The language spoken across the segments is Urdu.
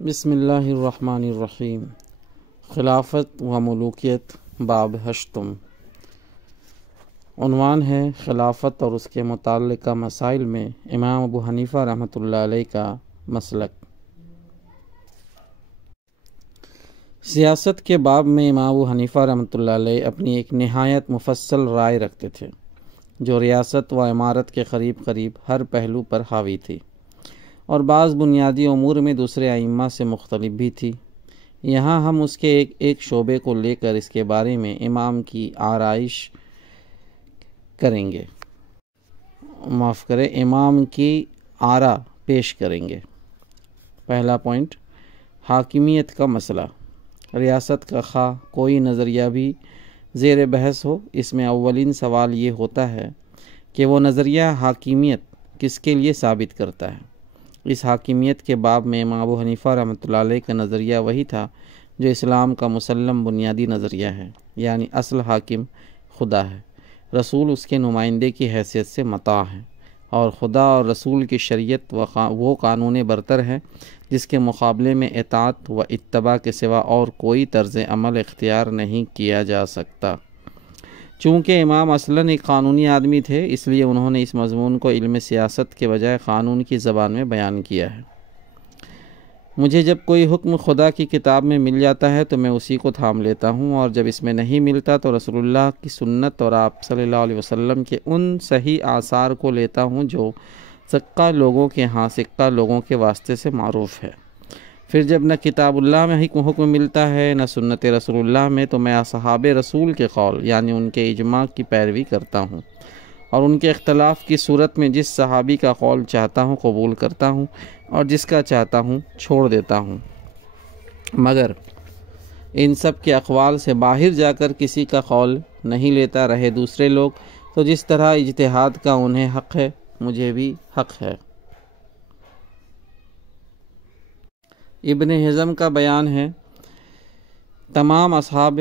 بسم اللہ الرحمن الرحیم۔ خلافت و ملوکیت باب ہشتم۔ عنوان ہے خلافت اور اس کے متعلقہ مسائل میں امام ابو حنیفہ رحمۃ اللہ علیہ کا مسلک۔ سیاست کے باب میں امام ابو حنیفہ رحمۃ اللہ علیہ اپنی ایک نہایت مفصل رائے رکھتے تھے، جو ریاست و امارت کے قریب ہر پہلو پر حاوی تھی، اور بعض بنیادی امور میں دوسرے ائمہ سے مختلف بھی تھی۔ یہاں ہم اس کے ایک شعبے کو لے کر اس کے بارے میں امام کی آرائش کریں گے، امام کی آرا پیش کریں گے۔ پہلا پوائنٹ، حاکمیت کا مسئلہ۔ ریاست کا خواہ کوئی نظریہ بھی زیر بحث ہو، اس میں اولین سوال یہ ہوتا ہے کہ وہ نظریہ حاکمیت کس کے لیے ثابت کرتا ہے۔ اس حاکمیت کے باب میں امام ابو حنیفہ رحمۃ اللہ علیہ کا نظریہ وہی تھا جو اسلام کا مسلم بنیادی نظریہ ہے، یعنی اصل حاکم خدا ہے، رسول اس کے نمائندے کی حیثیت سے مطاع ہے، اور خدا اور رسول کی شریعت وہ قانون برتر ہے جس کے مقابلے میں اطاعت و اتباع کے سوا اور کوئی طرز عمل اختیار نہیں کیا جا سکتا۔ چونکہ امام اصلاً ایک قانونی آدمی تھے، اس لیے انہوں نے اس مضمون کو علم سیاست کے بجائے قانون کی زبان میں بیان کیا ہے۔ مجھے جب کوئی حکم خدا کی کتاب میں مل جاتا ہے تو میں اسی کو تھام لیتا ہوں، اور جب اس میں نہیں ملتا تو رسول اللہ کی سنت اور آپ صلی اللہ علیہ وسلم کے ان صحیح آثار کو لیتا ہوں جو سکہ لوگوں کے واسطے سے معروف ہے۔ پھر جب نہ کتاب اللہ میں حکم ملتا ہے نہ سنت رسول اللہ میں، تو میں اصحاب رسول کے قول یعنی ان کے اجماع کی پیروی کرتا ہوں، اور ان کے اختلاف کی صورت میں جس صحابی کا قول چاہتا ہوں قبول کرتا ہوں، اور جس کا چاہتا ہوں چھوڑ دیتا ہوں، مگر ان سب کے اقوال سے باہر جا کر کسی کا قول نہیں لیتا۔ رہے دوسرے لوگ تو جس طرح اجتہاد کا انہیں حق ہے، مجھے بھی حق ہے۔ ابن حزم کا بیان ہے، تمام اصحاب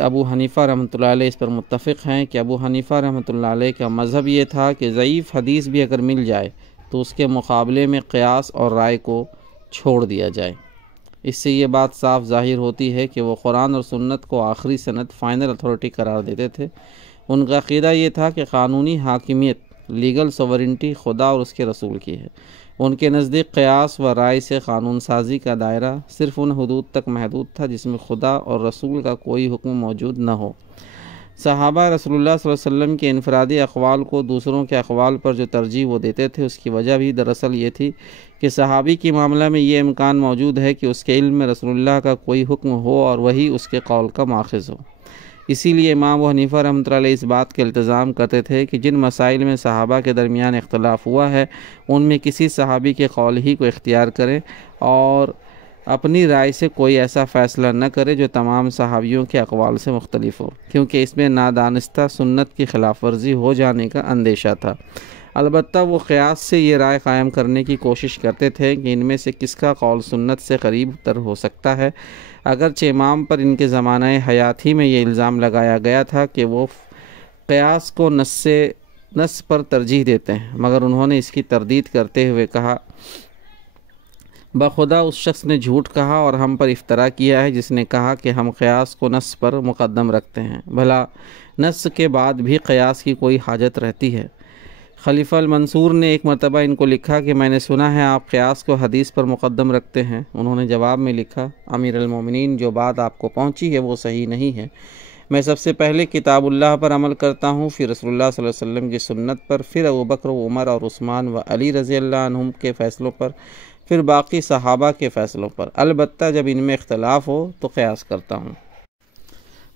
ابو حنیفہ رحمۃ اللہ علیہ اس پر متفق ہیں کہ ابو حنیفہ رحمۃ اللہ علیہ کا مذہب یہ تھا کہ ضعیف حدیث بھی اگر مل جائے تو اس کے مقابلے میں قیاس اور رائے کو چھوڑ دیا جائے۔ اس سے یہ بات صاف ظاہر ہوتی ہے کہ وہ قرآن اور سنت کو آخری سند فائنل اتھارٹی قرار دیتے تھے۔ ان کا عقیدہ یہ تھا کہ قانونی حاکمیت لیگل سوورنٹی خدا اور اس کے رسول کی ہے۔ ان کے نزدیک قیاس و رائے سے قانون سازی کا دائرہ صرف ان حدود تک محدود تھا جس میں خدا اور رسول کا کوئی حکم موجود نہ ہو۔ صحابہ رسول اللہ صلی اللہ علیہ وسلم کے انفرادی اقوال کو دوسروں کے اقوال پر جو ترجیح وہ دیتے تھے، اس کی وجہ بھی دراصل یہ تھی کہ صحابی کے معاملہ میں یہ امکان موجود ہے کہ اس کے علم میں رسول اللہ کا کوئی حکم ہو اور وہی اس کے قول کا ماخذ ہو۔ اسی لیے امام ابو حنیفہ رحمۃ اللہ علیہ اس بات کا التزام کرتے تھے کہ جن مسائل میں صحابہ کے درمیان اختلاف ہوا ہے ان میں کسی صحابی کے قول ہی کو اختیار کریں، اور اپنی رائے سے کوئی ایسا فیصلہ نہ کرے جو تمام صحابیوں کے اقوال سے مختلف ہو، کیونکہ اس میں نادانستہ سنت کی خلاف ورزی ہو جانے کا اندیشہ تھا۔ البتہ وہ قیاس سے یہ رائے قائم کرنے کی کوشش کرتے تھے کہ ان میں سے کس کا قول سنت سے قریب تر ہو سکتا ہے، اگرچہ امام پر ان کے زمانہ حیات ہی میں یہ الزام لگایا گیا تھا کہ وہ قیاس کو نص پر ترجیح دیتے ہیں، مگر انہوں نے اس کی تردید کرتے ہوئے کہا، بخدا اس شخص نے جھوٹ کہا اور ہم پر افطرا کیا ہے جس نے کہا کہ ہم قیاس کو نص پر مقدم رکھتے ہیں، بھلا نص کے بعد بھی قیاس کی کوئی حاجت رہتی ہے؟ خلیفہ المنصور نے ایک مرتبہ ان کو لکھا کہ میں نے سنا ہے آپ قیاس کو حدیث پر مقدم رکھتے ہیں۔ انہوں نے جواب میں لکھا، امیر المومنین، جو بات آپ کو پہنچی ہے وہ صحیح نہیں ہے۔ میں سب سے پہلے کتاب اللہ پر عمل کرتا ہوں، پھر رسول اللہ صلی اللہ علیہ وسلم کی سنت پر، پھر ابوبکر و عمر اور عثمان و علی رضی اللہ عنہم کے فیصلوں پر، پھر باقی صحابہ کے فیصلوں پر، البتہ جب ان میں اختلاف ہو تو قیاس کرتا ہوں۔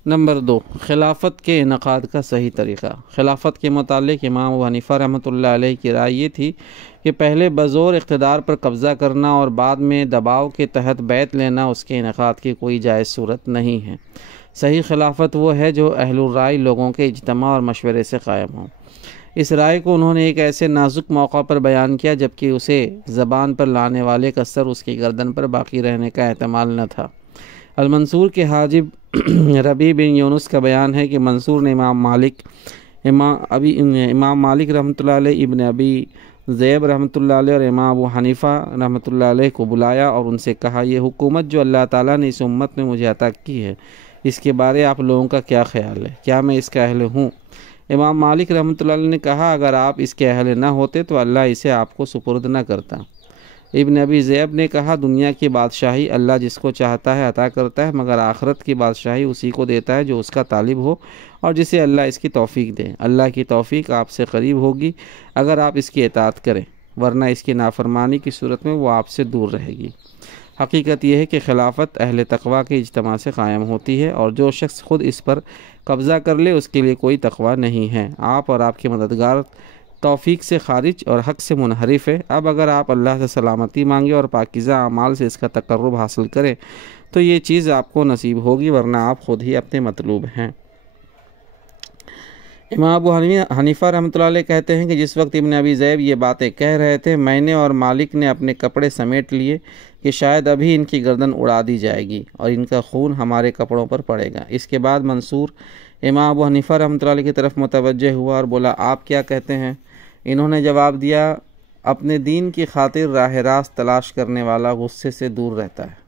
نمبر 2، خلافت کے انعقاد کا صحیح طریقہ۔ خلافت کے متعلق امام ابو حنیفہ رحمۃ اللہ علیہ کی رائے یہ تھی کہ پہلے بزور اقتدار پر قبضہ کرنا اور بعد میں دباؤ کے تحت بیعت لینا اس کے انعقاد کی کوئی جائز صورت نہیں ہے۔ صحیح خلافت وہ ہے جو اہل الرائے لوگوں کے اجتماع اور مشورے سے قائم ہو۔ اس رائے کو انہوں نے ایک ایسے نازک موقع پر بیان کیا جبکہ اسے زبان پر لانے والے کا سر اس کی گردن پر باقی رہنے کا احتمال نہ تھا۔ المنصور کے حاجب ربیع بن یونس کا بیان ہے کہ منصور نے امام مالک رحمۃ اللہ علیہ، ابن ابی زیب رحمۃ اللہ علیہ اور امام ابو حنیفہ رحمۃ اللہ علیہ کو بلایا اور ان سے کہا یہ حکومت جو اللہ تعالیٰ نے اس امت میں مجھے عطا کی ہے اس کے بارے آپ لوگوں کا کیا خیال ہے؟ کیا میں اس کا اہل ہوں؟ امام مالک رحمۃ اللہ علیہ نے کہا اگر آپ اس کے اہل نہ ہوتے تو اللہ اسے آپ کو سپرد نہ کرتا۔ ابن ابی ذئب نے کہا دنیا کی بادشاہی اللہ جس کو چاہتا ہے عطا کرتا ہے، مگر آخرت کی بادشاہی اسی کو دیتا ہے جو اس کا طالب ہو اور جسے اللہ اس کی توفیق دے۔ اللہ کی توفیق آپ سے قریب ہوگی اگر آپ اس کی اطاعت کریں، ورنہ اس کی نافرمانی کی صورت میں وہ آپ سے دور رہے گی۔ حقیقت یہ ہے کہ خلافت اہل تقوی کے اجتماع سے قائم ہوتی ہے، اور جو شخص خود اس پر قبضہ کر لے اس کے لیے کوئی تقوی نہیں ہے۔ آپ اور آپ کے مددگار توفیق سے خارج اور حق سے منحرف ہے۔ اب اگر آپ اللہ سے سلامتی مانگے اور پاکیزہ اعمال سے اس کا تقرب حاصل کریں تو یہ چیز آپ کو نصیب ہوگی، ورنہ آپ خود ہی اپنے مطلوب ہیں۔ امام ابو حنیفہ رحمۃ اللہ علیہ کہتے ہیں کہ جس وقت ابن ابی ذئب یہ باتیں کہہ رہے تھے میں نے اور مالک نے اپنے کپڑے سمیٹ لیے کہ شاید ابھی ان کی گردن اڑا دی جائے گی اور ان کا خون ہمارے کپڑوں پر پڑے گا۔ اس کے بعد منصور امام ابو حنیفہ رحمۃ اللہ علیہ کی طرف متوجہ ہوا اور بولا آپ کیا کہتے ہیں؟ انہوں نے جواب دیا اپنے دین کی خاطر راہ راست تلاش کرنے والا غصے سے دور رہتا ہے۔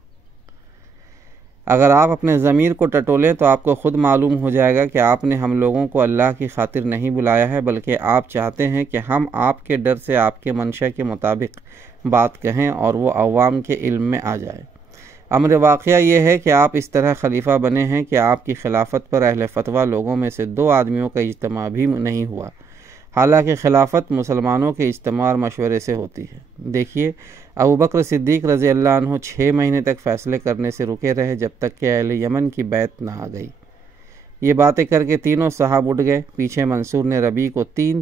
اگر آپ اپنے ضمیر کو ٹٹولیں تو آپ کو خود معلوم ہو جائے گا کہ آپ نے ہم لوگوں کو اللہ کی خاطر نہیں بلایا ہے، بلکہ آپ چاہتے ہیں کہ ہم آپ کے ڈر سے آپ کے منشا کے مطابق بات کہیں اور وہ عوام کے علم میں آ جائے۔ امر واقعہ یہ ہے کہ آپ اس طرح خلیفہ بنے ہیں کہ آپ کی خلافت پر اہل فتویٰ لوگوں میں سے 2 آدمیوں کا اجتماع بھی نہیں ہوا، حالانکہ خلافت مسلمانوں کے اجتماع اور مشورے سے ہوتی ہے۔ دیکھیے ابوبکر صدیق رضی اللہ عنہ 6 مہینے تک فیصلے کرنے سے رکے رہے جب تک کہ اہل یمن کی بیعت نہ آ گئی۔ یہ باتیں کر کے تینوں صحاب اٹھ گئے۔ پیچھے منصور نے ربیع کو 3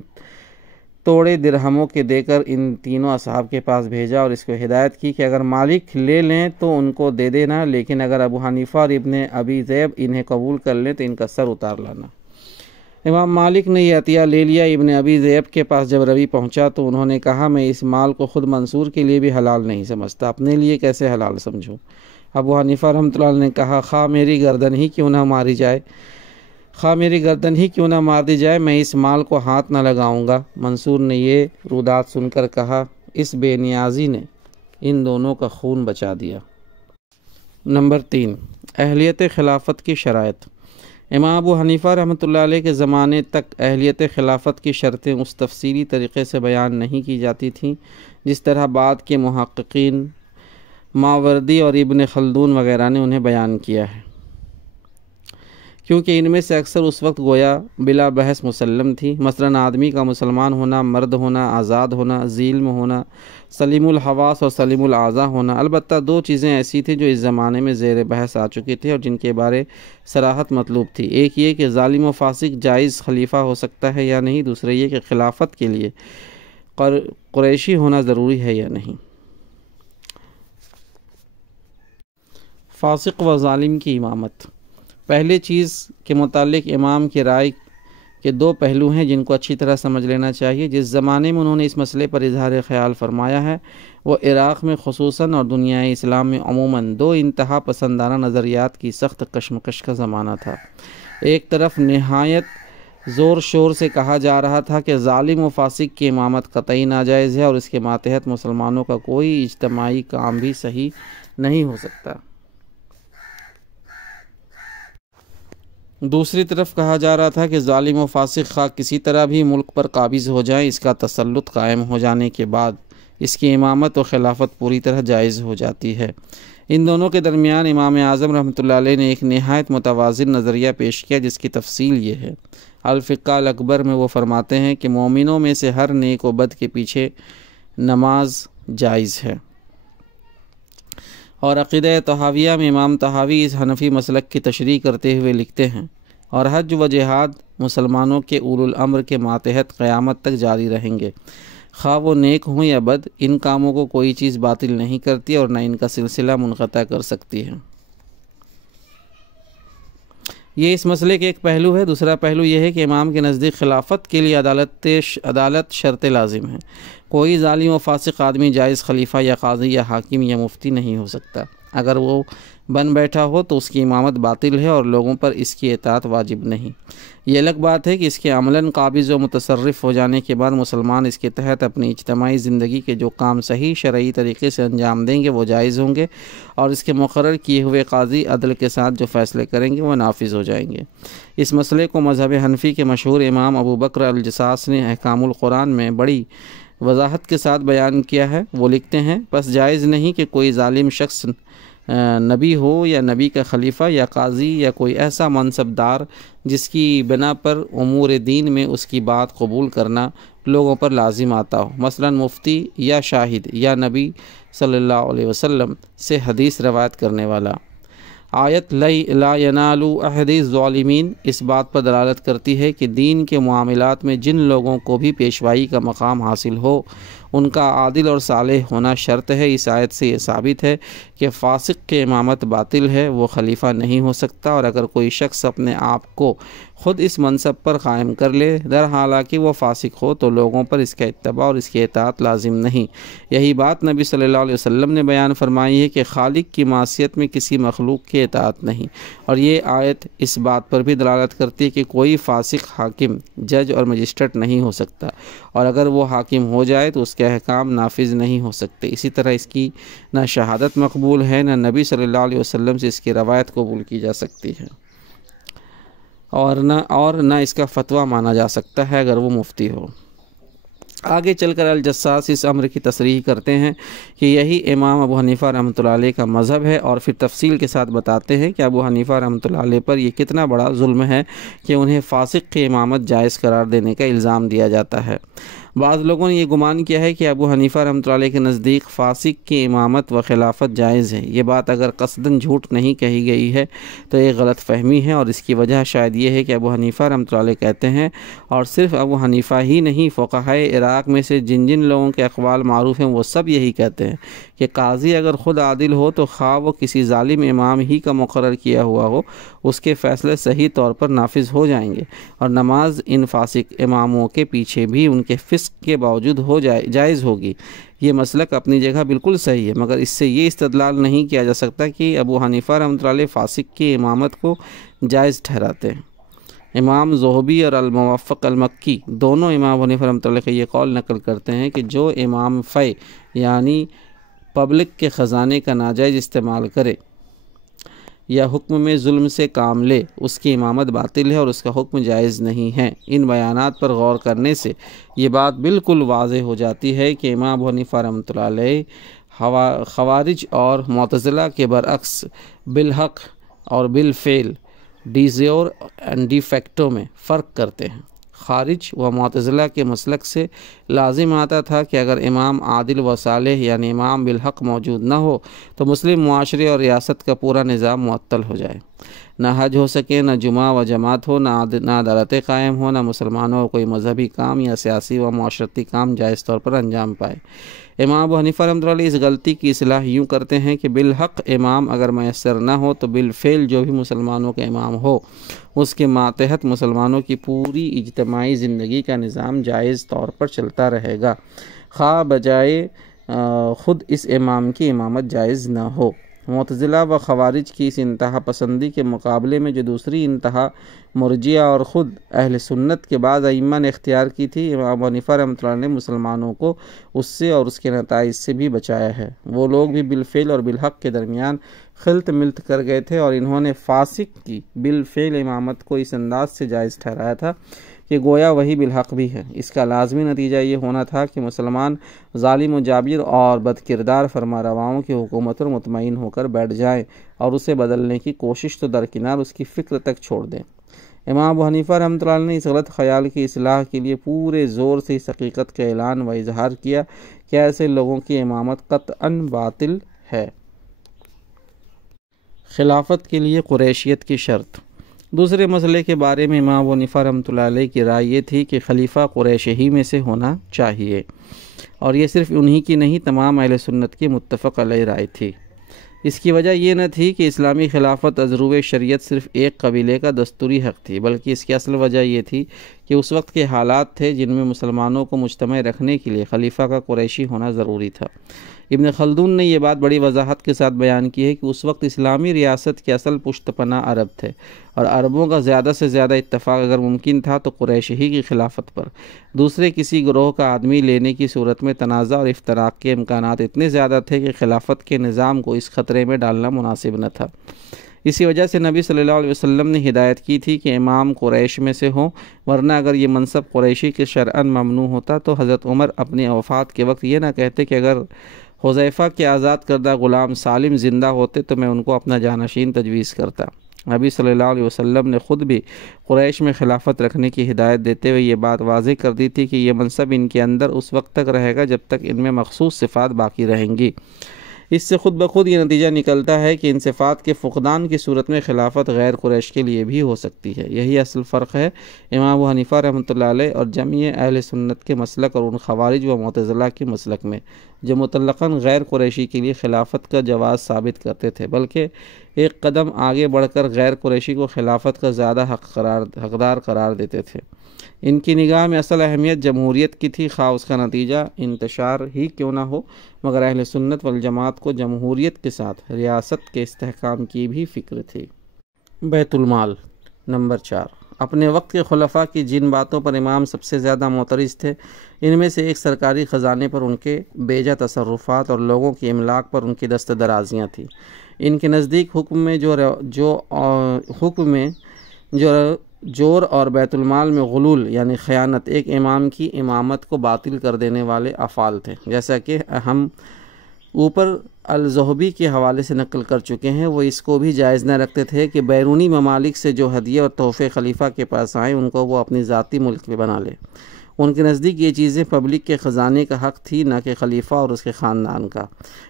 توڑے درہموں کے دے کر ان تینوں اصحاب کے پاس بھیجا اور اس کو ہدایت کی کہ اگر مالک لے لیں تو ان کو دے دینا، لیکن اگر ابو حنیفہ اور ابن ابی ذئب انہیں قبول کر لیں تو ان کا سر اتار لانا۔ امام مالک نے یہ عطیہ لے لیا۔ ابن ابی ذئب کے پاس جب ربیع پہنچا تو انہوں نے کہا میں اس مال کو خود منصور کے لیے بھی حلال نہیں سمجھتا، اپنے لیے کیسے حلال سمجھوں؟ ابو حنیفہ رحمۃ اللہ علیہ نے کہا خواہ میری گردن ہی کیوں نہ مار دی جائے میں اس مال کو ہاتھ نہ لگاؤں گا۔ منصور نے یہ رودات سن کر کہا اس بے نیازی نے ان دونوں کا خون بچا دیا۔ نمبر 3، اہلیت خلافت کی شرائط۔ امام ابو حنیفہ رحمۃ اللہ علیہ کے زمانے تک اہلیت خلافت کی شرطیں اس تفصیلی طریقے سے بیان نہیں کی جاتی تھیں جس طرح بعد کے محققین ماوردی اور ابن خلدون وغیرہ نے انہیں بیان کیا ہے، کیونکہ ان میں سے اکثر اس وقت گویا بلا بحث مسلم تھی۔ مثلاً آدمی کا مسلمان ہونا، مرد ہونا، آزاد ہونا، ذی علم ہونا، سلیم الحواس اور سلیم الاعضاء ہونا۔ البتہ 2 چیزیں ایسی تھیں جو اس زمانے میں زیر بحث آ چکی تھی اور جن کے بارے صراحت مطلوب تھی۔ ایک یہ کہ ظالم و فاسق جائز خلیفہ ہو سکتا ہے یا نہیں، دوسرے یہ کہ خلافت کے لیے قریشی ہونا ضروری ہے یا نہیں۔ فاسق و ظالم کی امامت۔ پہلے چیز کے متعلق امام کی رائے کے 2 پہلو ہیں جن کو اچھی طرح سمجھ لینا چاہیے۔ جس زمانے میں انہوں نے اس مسئلے پر اظہار خیال فرمایا ہے وہ عراق میں خصوصاً اور دنیا اسلام میں عموماً 2 انتہا پسندانہ نظریات کی سخت کشمکش کا زمانہ تھا۔ ایک طرف نہایت زور شور سے کہا جا رہا تھا کہ ظالم و فاسق کی امامت قطعی ناجائز ہے اور اس کے ماتحت مسلمانوں کا کوئی اجتماعی کام بھی صحیح نہیں ہو سکتا۔ دوسری طرف کہا جا رہا تھا کہ ظالم و فاسق خواہ کسی طرح بھی ملک پر قابض ہو جائیں، اس کا تسلط قائم ہو جانے کے بعد اس کی امامت و خلافت پوری طرح جائز ہو جاتی ہے۔ ان دونوں کے درمیان امام اعظم رحمۃ اللہ علیہ نے ایک نہایت متوازن نظریہ پیش کیا جس کی تفصیل یہ ہے۔ الفقہ الاکبر میں وہ فرماتے ہیں کہ مومنوں میں سے ہر نیک و بد کے پیچھے نماز جائز ہے، اور عقیدہ طحاویہ میں امام طحاوی اس حنفی مسلک کی تشریح کرتے ہوئے لکھتے ہیں اور حج و جہاد مسلمانوں کے اولو الامر کے ماتحت قیامت تک جاری رہیں گے، خواہ وہ نیک ہوں یا بد، ان کاموں کو کوئی چیز باطل نہیں کرتی اور نہ ان کا سلسلہ منقطع کر سکتی ہے۔ یہ اس مسئلے کے ایک پہلو ہے۔ دوسرا پہلو یہ ہے کہ امام کے نزدیک خلافت کے لیے عدالت شرط لازم ہے۔ کوئی ظالم و فاسق آدمی جائز خلیفہ یا قاضی یا حاکم یا مفتی نہیں ہو سکتا۔ اگر وہ بن بیٹھا ہو تو اس کی امامت باطل ہے اور لوگوں پر اس کی اطاعت واجب نہیں۔ یہ الگ بات ہے کہ اس کے عملاً قابض و متصرف ہو جانے کے بعد مسلمان اس کے تحت اپنی اجتماعی زندگی کے جو کام صحیح شرعی طریقے سے انجام دیں گے وہ جائز ہوں گے، اور اس کے مقرر کیے ہوئے قاضی عدل کے ساتھ جو فیصلے کریں گے وہ نافذ ہو جائیں گے۔ اس مسئلے کو مذہب حنفی کے مشہور امام ابو بکر الجصاص نے احکام القرآن میں بڑی وضاحت کے ساتھ بیان کیا ہے۔ وہ لکھتے ہیں، بس جائز نہیں کہ کوئی ظالم شخص نبی ہو یا نبی کا خلیفہ یا قاضی یا کوئی ایسا منصب دار جس کی بنا پر امور دین میں اس کی بات قبول کرنا لوگوں پر لازم آتا ہو، مثلا مفتی یا شاہد یا نبی صلی اللہ علیہ وسلم سے حدیث روایت کرنے والا۔ آیت لا ینال عہد الظالمین اس بات پر دلالت کرتی ہے کہ دین کے معاملات میں جن لوگوں کو بھی پیشوائی کا مقام حاصل ہو ان کا عادل اور صالح ہونا شرط ہے۔ اس آیت سے یہ ثابت ہے کہ فاسق کی امامت باطل ہے، وہ خلیفہ نہیں ہو سکتا، اور اگر کوئی شخص اپنے آپ کو خود اس منصب پر قائم کر لے در حالانکہ وہ فاسق ہو تو لوگوں پر اس کا اتباع اور اس کی اطاعت لازم نہیں۔ یہی بات نبی صلی اللہ علیہ وسلم نے بیان فرمائی ہے کہ خالق کی معصیت میں کسی مخلوق کی اطاعت نہیں، اور یہ آیت اس بات پر بھی دلالت کرتی ہے کہ کوئی فاسق حاکم، جج اور مجسٹریٹ نہیں ہو سکتا، اور اگر وہ حاکم ہو جائے تو اس کے احکام نافذ نہیں ہو سکتے۔ اسی طرح اس کی نہ شہادت مقبول ہے، نہ نبی صلی اللہ علیہ وسلم سے اس کی روایت قبول کی جا سکتی ہے، اور نہ اس کا فتویٰ مانا جا سکتا ہے اگر وہ مفتی ہو۔ آگے چل کر الجصاص اس امر کی تصریح کرتے ہیں کہ یہی امام ابو حنیفہ رحمۃ اللہ علیہ کا مذہب ہے، اور پھر تفصیل کے ساتھ بتاتے ہیں کہ ابو حنیفہ رحمۃ اللہ علیہ پر یہ کتنا بڑا ظلم ہے کہ انہیں فاسق کی امامت جائز قرار دینے کا الزام دیا جاتا ہے۔ بعض لوگوں نے یہ گمان کیا ہے کہ ابو حنیفہ رحمۃ اللہ علیہ کے نزدیک فاسق کی امامت و خلافت جائز ہے۔ یہ بات اگر قصداً جھوٹ نہیں کہی گئی ہے تو یہ غلط فہمی ہے، اور اس کی وجہ شاید یہ ہے کہ ابو حنیفہ رحمۃ اللہ علیہ کہتے ہیں، اور صرف ابو حنیفہ ہی نہیں، فقہائے عراق میں سے جن لوگوں کے اقوال معروف ہیں وہ سب یہی کہتے ہیں کہ قاضی اگر خود عادل ہو تو خواہ وہ کسی ظالم امام ہی کا مقرر کیا ہوا ہو، اس کے فیصلے صحیح طور پر نافذ ہو جائیں گے، اور نماز ان فاسق اماموں کے پیچھے بھی ان کے فسق کے باوجود جائز ہوگی۔ یہ مسلک اپنی جگہ بالکل صحیح ہے، مگر اس سے یہ استدلال نہیں کیا جا سکتا کہ ابو حنیفہ رحمۃ اللہ علیہ فاسق کی امامت کو جائز ٹھہراتے ہیں۔ امام زہبی اور الموفق المکی دونوں امام حنیفہ رحمۃ اللہ کا یہ قول نقل کرتے ہیں کہ جو امام فے یعنی پبلک کے خزانے کا ناجائز استعمال کرے یا حکم میں ظلم سے کام لے، اس کی امامت باطل ہے اور اس کا حکم جائز نہیں ہے۔ ان بیانات پر غور کرنے سے یہ بات بالکل واضح ہو جاتی ہے کہ امام ابو حنیفہ رحمۃ اللہ علیہ خوارج اور معتزلہ کے برعکس بالحق اور بالفعل ڈیزیور اینڈ ڈی فیکٹو میں فرق کرتے ہیں۔ خارج و معتزلہ کے مسلک سے لازم آتا تھا کہ اگر امام عادل و صالح یعنی امام بالحق موجود نہ ہو تو مسلم معاشرے اور ریاست کا پورا نظام معطل ہو جائے، نہ حج ہو سکے، نہ جمعہ و جماعت ہو، نہ عدالتیں قائم ہو، نہ مسلمانوں کو کوئی مذہبی کام یا سیاسی و معاشرتی کام جائز طور پر انجام پائے۔ امام ابو حنیفہ رحمۃ اللہ علیہ اس غلطی کی اصلاح یوں کرتے ہیں کہ بالحق امام اگر میسر نہ ہو تو بالفعل جو بھی مسلمانوں کا امام ہو اس کے ماتحت مسلمانوں کی پوری اجتماعی زندگی کا نظام جائز طور پر چلتا رہے گا، خواہ بجائے خود اس امام کی امامت جائز نہ ہو۔ معتزلہ و خوارج کی اس انتہا پسندی کے مقابلے میں جو دوسری انتہا مرجئہ اور خود اہل سنت کے بعض ائمہ نے اختیار کی تھی، امام ابو حنیفہ رحمۃ اللہ نے مسلمانوں کو اس سے اور اس کے نتائج سے بھی بچایا ہے۔ وہ لوگ بھی بالفعل اور بالحق کے درمیان خلط ملت کر گئے تھے، اور انہوں نے فاسق کی بالفعل امامت کو اس انداز سے جائز ٹھہرایا تھا کہ گویا وہی بالحق بھی ہے۔ اس کا لازمی نتیجہ یہ ہونا تھا کہ مسلمان ظالم و جابر اور بدکردار فرما رواؤں کی حکومت پر مطمئن ہو کر بیٹھ جائیں اور اسے بدلنے کی کوشش تو درکنار اس کی فکر تک چھوڑ دیں۔ امام ابو حنیفہ رحمۃ اللہ نے اس غلط خیال کی اصلاح کے لیے پورے زور سے اس حقیقت کا اعلان و اظہار کیا کہ ایسے لوگوں کی امامت قطعاً باطل ہے۔ خلافت کے لیے قریشیت کی شرط۔ دوسرے مسئلے کے بارے میں امام ابو حنیفہ رحمۃ اللہ علیہ کی رائے یہ تھی کہ خلیفہ قریش ہی میں سے ہونا چاہیے، اور یہ صرف انہی کی نہیں تمام اہل سنت کی متفق علیہ رائے تھی۔ اس کی وجہ یہ نہ تھی کہ اسلامی خلافت از روئے شریعت صرف ایک قبیلے کا دستوری حق تھی، بلکہ اس کی اصل وجہ یہ تھی کہ اس وقت کے حالات تھے جن میں مسلمانوں کو مجتمع رکھنے کے لیے خلیفہ کا قریشی ہونا ضروری تھا۔ ابن خلدون نے یہ بات بڑی وضاحت کے ساتھ بیان کی ہے کہ اس وقت اسلامی ریاست کے اصل پشت پناہ عرب تھے، اور عربوں کا زیادہ سے زیادہ اتفاق اگر ممکن تھا تو قریش ہی کی خلافت پر۔ دوسرے کسی گروہ کا آدمی لینے کی صورت میں تنازع اور افتراق کے امکانات اتنے زیادہ تھے کہ خلافت کے نظام کو اس خطرے میں ڈالنا مناسب نہ تھا۔ اسی وجہ سے نبی صلی اللہ علیہ وسلم نے ہدایت کی تھی کہ امام قریش میں سے ہوں، ورنہ اگر یہ منصب قریشی کے شرعاً ممنوع ہوتا تو حضرت عمر اپنی وفات کے وقت یہ نہ کہتے کہ اگر حذیفہ کے آزاد کردہ غلام سالم زندہ ہوتے تو میں ان کو اپنا جانشین تجویز کرتا۔ نبی صلی اللہ علیہ وسلم نے خود بھی قریش میں خلافت رکھنے کی ہدایت دیتے ہوئے یہ بات واضح کر دی تھی کہ یہ منصب ان کے اندر اس وقت تک رہے گا جب تک ان میں مخصوص صفات باقی رہیں گی۔ اس سے خود بخود یہ نتیجہ نکلتا ہے کہ ان صفات کے فقدان کی صورت میں خلافت غیر قریش کے لیے بھی ہو سکتی ہے۔ یہی اصل فرق ہے امام ابو حنیفہ رحمۃ اللہ علیہ اور جمعی اہل سنت کے مسلک اور ان خوارج و معتزلہ کے مسلک میں، جو مطلقاً غیر قریشی کے لیے خلافت کا جواز ثابت کرتے تھے، بلکہ ایک قدم آگے بڑھ کر غیر قریشی کو خلافت کا زیادہ حقدار قرار دیتے تھے۔ ان کی نگاہ میں اصل اہمیت جمہوریت کی تھی، خواہ اس کا نتیجہ انتشار ہی کیوں نہ ہو، مگر اہل سنت والجماعت کو جمہوریت کے ساتھ ریاست کے استحکام کی بھی فکر تھی۔ بیت المال نمبر 4۔ اپنے وقت کے خلفاء کی جن باتوں پر امام سب سے زیادہ معترض تھے، ان میں سے ایک سرکاری خزانے پر ان کے بیجا تصرفات اور لوگوں کی املاک پر ان کی دست درازیاں تھیں۔ ان کے نزدیک حکم میں جور اور بیت المال میں غلول یعنی خیانت ایک امام کی امامت کو باطل کر دینے والے افعال تھے، جیسا کہ ہم اوپر الزہبی کے حوالے سے نقل کر چکے ہیں۔ وہ اس کو بھی جائز نہ رکھتے تھے کہ بیرونی ممالک سے جو ہدیے اور تحفے خلیفہ کے پاس آئیں ان کو وہ اپنی ذاتی ملک میں بنا لے۔ ان کے نزدیک یہ چیزیں پبلک کے خزانے کا حق تھی، نہ کہ خلیفہ اور اس کے خاندان کا،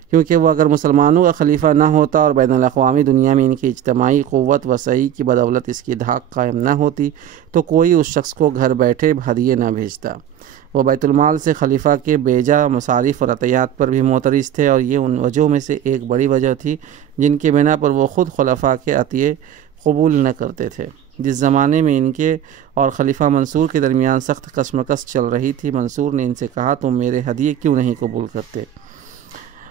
کیونکہ وہ اگر مسلمانوں کا خلیفہ نہ ہوتا اور بین الاقوامی دنیا میں ان کی اجتماعی قوت وسعی کی بدولت اس کی دھاک قائم نہ ہوتی تو کوئی اس شخص کو گھر بیٹھے ہدیے نہ بھیجتا۔ وہ بیت المال سے خلیفہ کے بیجا مصارف اور عطیات پر بھی معترض تھے، اور یہ ان وجہوں میں سے ایک بڑی وجہ تھی جن کے بنا پر وہ خود خلفاء کے عطیے قبول نہ کرتے تھے۔ جس زمانے میں ان کے اور خلیفہ منصور کے درمیان سخت کشمکش چل رہی تھی، منصور نے ان سے کہا تم میرے ہدیے کیوں نہیں قبول کرتے؟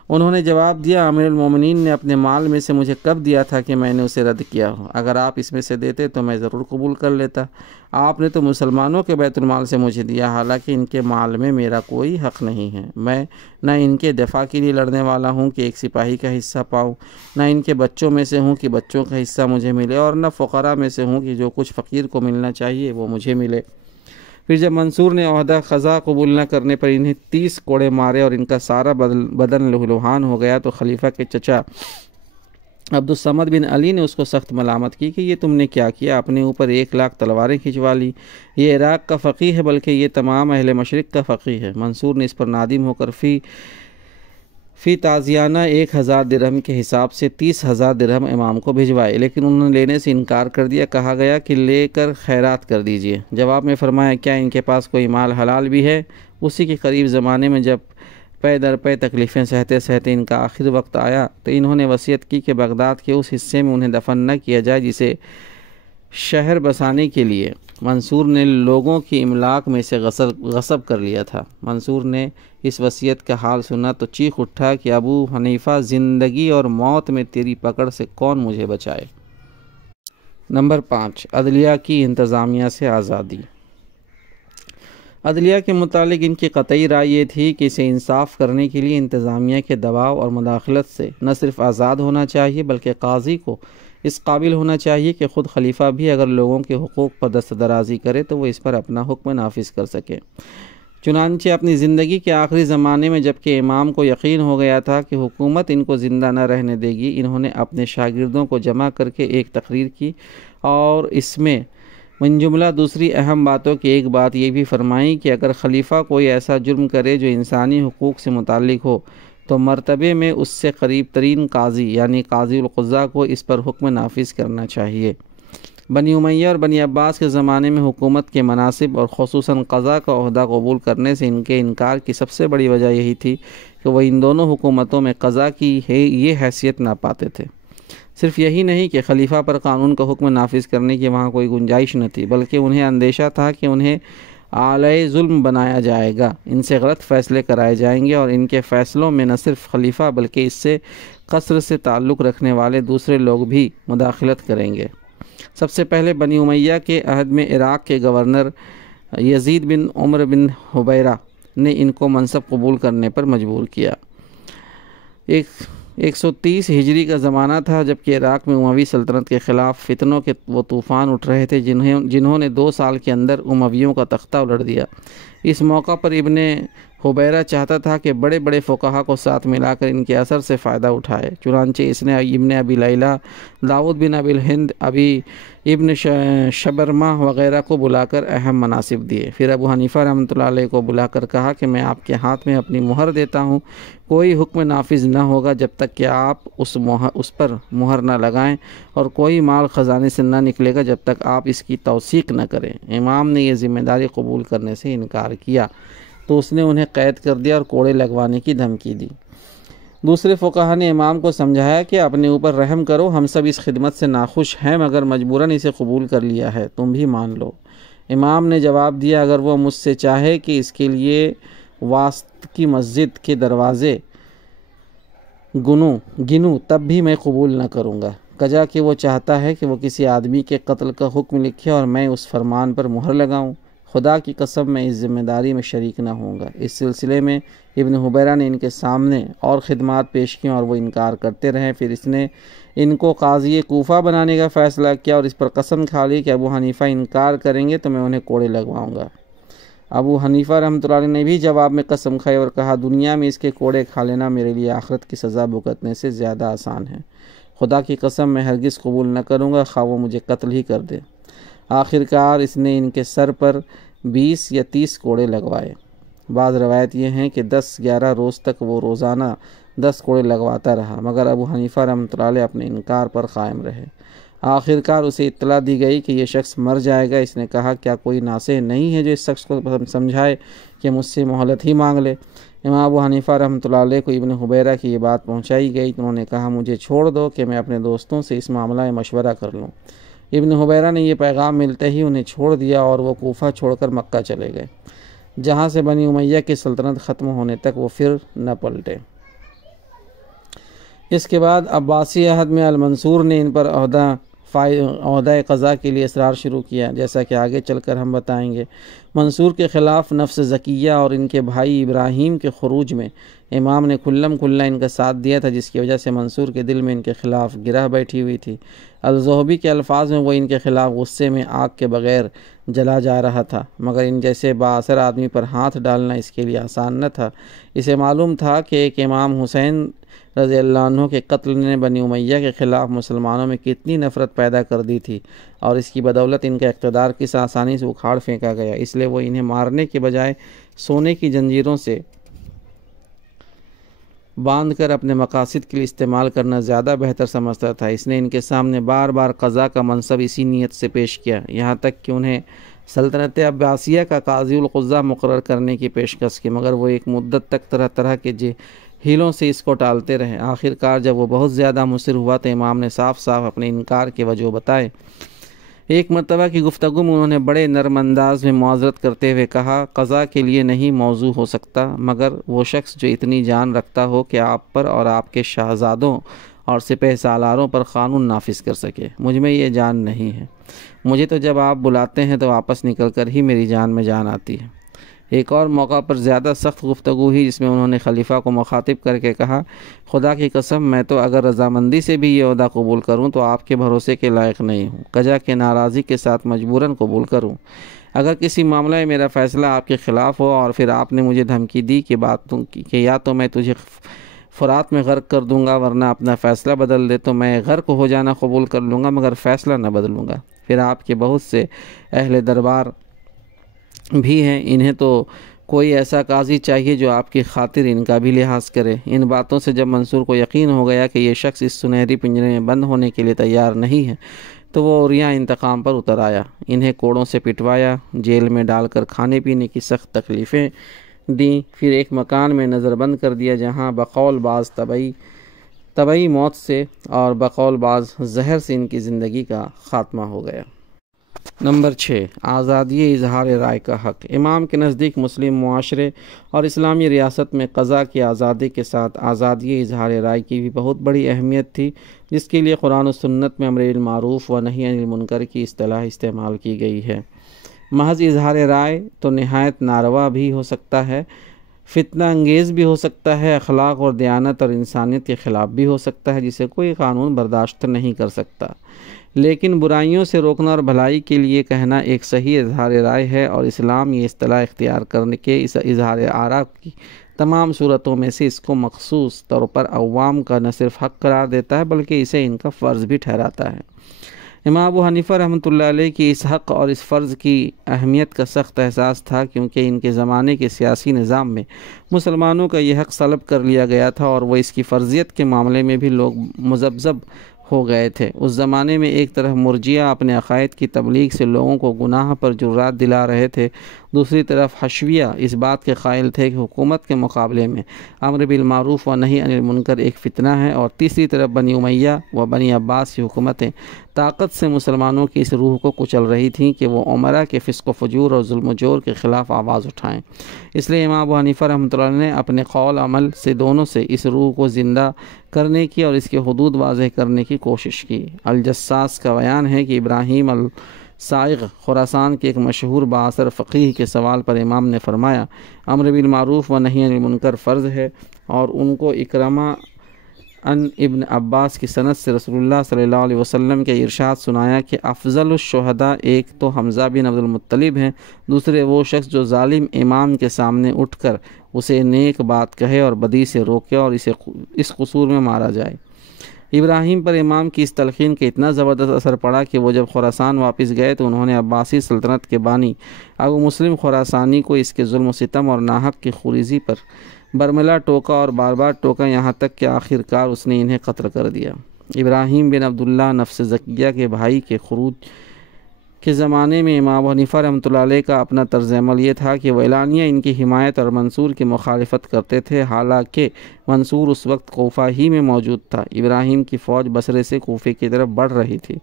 انہوں نے جواب دیا امیر المومنین نے اپنے مال میں سے مجھے کب دیا تھا کہ میں نے اسے رد کیا ہو؟ اگر آپ اس میں سے دیتے تو میں ضرور قبول کر لیتا۔ آپ نے تو مسلمانوں کے بیت المال سے مجھے دیا، حالانکہ ان کے مال میں میرا کوئی حق نہیں ہے۔ میں نہ ان کے دفاع کے لیے لڑنے والا ہوں کہ ایک سپاہی کا حصہ پاؤں، نہ ان کے بچوں میں سے ہوں کہ بچوں کا حصہ مجھے ملے، اور نہ فقراء میں سے ہوں کہ جو کچھ فقیر کو ملنا چاہیے وہ مجھے ملے۔ پھر جب منصور نے عہدہ قضا قبول نہ کرنے پر انہیں 30 کوڑے مارے اور ان کا سارا بدن لہولہان ہو گیا تو خلیفہ کے چچا عبدالصمد بن علی نے اس کو سخت ملامت کی کہ یہ تم نے کیا کیا، اپنے اوپر 1,00,000 تلواریں کھنچوا لی۔ یہ عراق کا فقیہ ہے، بلکہ یہ تمام اہل مشرق کا فقیہ ہے۔ منصور نے اس پر نادم ہو کر فی تازیانہ 1,000 درہم کے حساب سے 30,000 درہم امام کو بھجوائے، لیکن انہوں نے لینے سے انکار کر دیا۔ کہا گیا کہ لے کر خیرات کر دیجئے۔ جواب میں فرمایا کیا ان کے پاس کوئی مال حلال بھی ہے؟ اسی کے قریب زمانے میں جب پے در پے تکلیفیں سہتے سہتے ان کا آخر وقت آیا تو انہوں نے وصیت کی کہ بغداد کے اس حصے میں انہیں دفن نہ کیا جائے جسے شہر بسانے کے لیے منصور نے لوگوں کی املاک میں سے غصب کر لیا تھا۔ منصور نے اس وصیت کا حال سنا تو چیخ اٹھا کہ ابو حنیفہ، زندگی اور موت میں تیری پکڑ سے کون مجھے بچائے۔ نمبر 5، عدلیہ کی انتظامیہ سے آزادی۔ عدلیہ کے متعلق ان کی قطعی رائے یہ تھی کہ اسے انصاف کرنے کے لیے انتظامیہ کے دباؤ اور مداخلت سے نہ صرف آزاد ہونا چاہیے بلکہ قاضی کو اس قابل ہونا چاہیے کہ خود خلیفہ بھی اگر لوگوں کے حقوق پر دست درازی کرے تو وہ اس پر اپنا حکم نافذ کر سکے۔ چنانچہ اپنی زندگی کے آخری زمانے میں جبکہ امام کو یقین ہو گیا تھا کہ حکومت ان کو زندہ نہ رہنے دے گی، انہوں نے اپنے شاگردوں کو جمع کر کے ایک تقریر کی اور اس میں من جملہ دوسری اہم باتوں کی ایک بات یہ بھی فرمائی کہ اگر خلیفہ کوئی ایسا جرم کرے جو انسانی حقوق سے متعلق ہو تو مرتبے میں اس سے قریب ترین قاضی یعنی قاضی القضاء کو اس پر حکم نافذ کرنا چاہیے۔ بنی امیہ اور بنی عباس کے زمانے میں حکومت کے مناصب اور خصوصاً قضاء کا عہدہ قبول کرنے سے ان کے انکار کی سب سے بڑی وجہ یہی تھی کہ وہ ان دونوں حکومتوں میں قضاء کی یہ حیثیت نہ پاتے تھے۔ صرف یہی نہیں کہ خلیفہ پر قانون کا حکم نافذ کرنے کی وہاں کوئی گنجائش نہ تھی، بلکہ انہیں اندیشہ تھا کہ انہیں آلۂ ظلم بنایا جائے گا، ان سے غلط فیصلے کرائے جائیں گے اور ان کے فیصلوں میں نہ صرف خلیفہ بلکہ اس سے قصر سے تعلق رکھنے والے دوسرے لوگ بھی مداخلت کریں گے۔ سب سے پہلے بنی امیہ کے عہد میں عراق کے گورنر یزید بن عمر بن حبیرہ نے ان کو منصب قبول کرنے پر مجبور کیا۔ 130 ہجری کا زمانہ تھا جبکہ عراق میں اموی سلطنت کے خلاف فتنوں کے وہ طوفان اٹھ رہے تھے جنہوں نے 2 سال کے اندر امویوں کا تختہ الٹ دیا۔ اس موقع پر ابن حبیرہ چاہتا تھا کہ بڑے بڑے فقہا کو ساتھ ملا کر ان کے اثر سے فائدہ اٹھائے، چنانچہ اس نے ابن ابی لیلہ، داؤد بن ابی الہند، ابن شبرمہ وغیرہ کو بلا کر اہم مناصب دیے۔ پھر ابو حنیفہ رحمۃ اللہ علیہ کو بلا کر کہا کہ میں آپ کے ہاتھ میں اپنی مہر دیتا ہوں، کوئی حکم نافذ نہ ہوگا جب تک کہ آپ اس پر مہر نہ لگائیں، اور کوئی مال خزانے سے نہ نکلے گا جب تک آپ اس کی توثیق نہ کریں۔ امام نے یہ ذمہ داری قبول کرنے سے انکار کیا تو اس نے انہیں قید کر دیا اور کوڑے لگوانے کی دھمکی دی۔ دوسرے فقہا نے امام کو سمجھایا کہ اپنے اوپر رحم کرو، ہم سب اس خدمت سے ناخوش ہیں مگر مجبوراً اسے قبول کر لیا ہے، تم بھی مان لو۔ امام نے جواب دیا اگر وہ مجھ سے چاہے کہ اس کے لیے واسط کی مسجد کے دروازے گنوں تب بھی میں قبول نہ کروں گا، کجا کہ وہ چاہتا ہے کہ وہ کسی آدمی کے قتل کا حکم لکھے اور میں اس فرمان پر مہر لگاؤں، خدا کی قسم میں اس ذمہ داری میں شریک نہ ہوں گا۔ اس سلسلے میں ابن حبیرہ نے ان کے سامنے اور خدمات پیش کیں اور وہ انکار کرتے رہے۔ پھر اس نے ان کو قاضی کوفہ بنانے کا فیصلہ کیا اور اس پر قسم کھا لی کہ ابو حنیفہ انکار کریں گے تو میں انہیں کوڑے لگواؤں گا۔ ابو حنیفہ رحمۃ اللہ علیہ نے بھی جواب میں قسم کھائی اور کہا دنیا میں اس کے کوڑے کھا لینا میرے لیے آخرت کی سزا بھگتنے سے زیادہ آسان ہے، خدا کی قسم میں ہرگز قبول نہ کروں گا خواہ وہ مجھے قتل ہی کر دے۔ آخرکار اس نے ان کے سر پر 20 یا 30 کوڑے لگوائے۔ بعض روایت یہ ہیں کہ 10-11 روز تک وہ روزانہ 10 کوڑے لگواتا رہا، مگر ابو حنیفہ رحمۃ اللہ علیہ اپنے انکار پر قائم رہے۔ آخرکار اسے اطلاع دی گئی کہ یہ شخص مر جائے گا۔ اس نے کہا کیا کوئی ناصح نہیں ہے جو اس شخص کو سمجھائے کہ مجھ سے مہلت ہی مانگ لے؟ امام ابو حنیفہ رحمۃ اللہ علیہ کو ابن حبیرہ کی یہ بات پہنچائی گئی تو انہوں نے کہا مجھے چھوڑ دو کہ میں اپنے دوستوں سے اس معاملہ میں مشورہ کر لوں۔ ابن حبیرہ نے یہ پیغام ملتے ہی انہیں چھوڑ دیا اور وہ کوفہ چھوڑ کر مکہ چلے گئے، جہاں سے بنی امیہ کی سلطنت ختم ہونے تک وہ پھر نہ پلٹے۔ اس کے بعد عباسی عہد میں المنصور نے ان پر عہدہ قضا کے لیے اصرار شروع کیا، جیسا کہ آگے چل کر ہم بتائیں گے۔ منصور کے خلاف نفس زکیہ اور ان کے بھائی ابراہیم کے خروج میں امام نے کھلم کھلا ان کا ساتھ دیا تھا، جس کی وجہ سے منصور کے دل میں ان کے خلاف گرہ بیٹھی ہوئی تھی۔ الزہبی کے الفاظ میں وہ ان کے خلاف غصے میں آگ کے بغیر جلا جا رہا تھا، مگر ان جیسے بااثر آدمی پر ہاتھ ڈالنا اس کے لیے آسان نہ تھا۔ اسے معلوم تھا کہ ایک امام حسین رضی اللہ عنہ کے قتل نے بنی امیہ کے خلاف مسلمانوں میں کتنی نفرت پیدا کر دی تھی، اور اس کی بدولت ان کا اقتدار کس آسانی سے اکھاڑ پھینکا گیا۔ اس لیے وہ انہیں مارنے کے بجائے سونے کی زنجیروں سے باندھ کر اپنے مقاصد کے لیے استعمال کرنا زیادہ بہتر سمجھتا تھا۔ اس نے ان کے سامنے بار بار قضا کا منصب اسی نیت سے پیش کیا، یہاں تک کہ انہیں سلطنت عباسیہ کا قاضی القضاء مقرر کرنے کی پیشکش کی، مگر وہ ایک مدت تک طرح طرح کے ہیلوں سے اس کو ٹالتے رہے۔ آخرکار جب وہ بہت زیادہ مصر ہوا تو امام نے صاف صاف اپنے انکار کے وجہ بتائے۔ ایک مرتبہ کی گفتگو میں انہوں نے بڑے نرم انداز میں معذرت کرتے ہوئے کہا قضا کے لیے نہیں موضوع ہو سکتا مگر وہ شخص جو اتنی جان رکھتا ہو کہ آپ پر اور آپ کے شہزادوں اور سپہ سالاروں پر قانون نافذ کر سکے۔ مجھ میں یہ جان نہیں ہے، مجھے تو جب آپ بلاتے ہیں تو واپس نکل کر ہی میری جان میں جان آتی ہے۔ ایک اور موقع پر زیادہ سخت گفتگو ہوئی جس میں انہوں نے خلیفہ کو مخاطب کر کے کہا خدا کی قسم میں تو اگر رضامندی سے بھی یہ عہدہ قبول کروں تو آپ کے بھروسے کے لائق نہیں ہوں، کجا کہ ناراضی کے ساتھ مجبوراً قبول کروں۔ اگر کسی معاملے میں میرا فیصلہ آپ کے خلاف ہو اور پھر آپ نے مجھے دھمکی دی کہ یا تو میں تجھے فرات میں غرق کر دوں گا ورنہ اپنا فیصلہ بدل دے، تو میں غرق ہو جانا قبول کر لوں گا مگر فیصلہ نہ بدلوں گا۔ پھر آپ کے بہت سے اہل دربار بھی ہیں، انہیں تو کوئی ایسا قاضی چاہیے جو آپ کی خاطر ان کا بھی لحاظ کرے۔ ان باتوں سے جب منصور کو یقین ہو گیا کہ یہ شخص اس سنہری پنجرے میں بند ہونے کے لیے تیار نہیں ہے تو وہ عریاں انتقام پر اتر آیا، انہیں کوڑوں سے پٹوایا، جیل میں ڈال کر کھانے پینے کی سخت تکلیفیں دیں، پھر ایک مکان میں نظر بند کر دیا جہاں بقول بعض طبعی موت سے اور بقول بعض زہر سے ان کی زندگی کا خاتمہ ہو گیا۔ نمبر 6، آزادی اظہار رائے کا حق۔ امام کے نزدیک مسلم معاشرے اور اسلامی ریاست میں قضاء کی آزادی کے ساتھ آزادی اظہار رائے کی بھی بہت بڑی اہمیت تھی، جس کے لیے قرآن و سنت میں امر بالمعروف و نہی عن المنکر کی اصطلاح استعمال کی گئی ہے۔ محض اظہار رائے تو نہایت ناروا بھی ہو سکتا ہے، فتنہ انگیز بھی ہو سکتا ہے، اخلاق اور دیانت اور انسانیت کے خلاف بھی ہو سکتا ہے، جسے کوئی قانون برداشت نہیں کر سکتا۔ لیکن برائیوں سے روکنا اور بھلائی کے لیے کہنا ایک صحیح اظہار رائے ہے، اور اسلام یہ اصطلاح اختیار کرنے کے اس اظہار آراء کی تمام صورتوں میں سے اس کو مخصوص طور پر عوام کا نہ صرف حق قرار دیتا ہے بلکہ اسے ان کا فرض بھی ٹھہراتا ہے۔ امام ابو حنیفہ رحمۃ اللہ علیہ کی اس حق اور اس فرض کی اہمیت کا سخت احساس تھا، کیونکہ ان کے زمانے کے سیاسی نظام میں مسلمانوں کا یہ حق سلب کر لیا گیا تھا، اور وہ اس کی فرضیت کے معاملے میں بھی لوگ مذبذب ہو گئے تھے۔ اس زمانے میں ایک طرف مرجئہ اپنے عقائد کی تبلیغ سے لوگوں کو گناہ پر جرات دلا رہے تھے، دوسری طرف حشویہ اس بات کے قائل تھے کہ حکومت کے مقابلے میں امر بالمعروف و نہی عن المنکر ایک فتنہ ہے، اور تیسری طرف بنی امیہ و بنی عباس کی حکومتیں طاقت سے مسلمانوں کی اس روح کو کچل رہی تھیں کہ وہ امراء کے فسق و فجور اور ظلم و جور کے خلاف آواز اٹھائیں۔ اس لیے امام ابو حنیفہ رحمۃ اللہ نے اپنے قول عمل سے دونوں سے اس روح کو زندہ کرنے کی اور اس کے حدود واضح کرنے کی کوشش کی۔ الجساس کا بیان ہے کہ ابراہیم الصائغ خراسان کے ایک مشہور بااثر فقیہ کے سوال پر امام نے فرمایا، امر بالمعروف و نہی عن المنکر فرض ہے، اور ان کو اکرمہ ان ابن عباس کی سند سے رسول اللہ صلی اللہ علیہ وسلم کے ارشاد سنایا کہ افضل الشہداء ایک تو حمزہ بن عبد المطلب ہیں، دوسرے وہ شخص جو ظالم امام کے سامنے اٹھ کر اسے نیک بات کہے اور بدی سے روکے اور اسے اس قصور میں مارا جائے۔ ابراہیم پر امام کی اس تلقین کا اتنا زبردست اثر پڑا کہ وہ جب خراسان واپس گئے تو انہوں نے عباسی سلطنت کے بانی ابو مسلم خراسانی کو اس کے ظلم و ستم اور ناحق کی خوریزی پر برملا ٹوکا اور بار بار ٹوکا، یہاں تک کہ آخر کار اس نے انہیں قتل کر دیا۔ ابراہیم بن عبداللہ نفس زکیہ کے بھائی کے خروج کے زمانے میں امام ابو حنیفہ رحمۃ اللہ علیہ کا اپنا طرز عمل یہ تھا کہ وہ اعلانیہ ان کی حمایت اور منصور کی مخالفت کرتے تھے، حالانکہ منصور اس وقت کوفہ ہی میں موجود تھا۔ ابراہیم کی فوج بصرے سے کوفے کی طرف بڑھ رہی تھی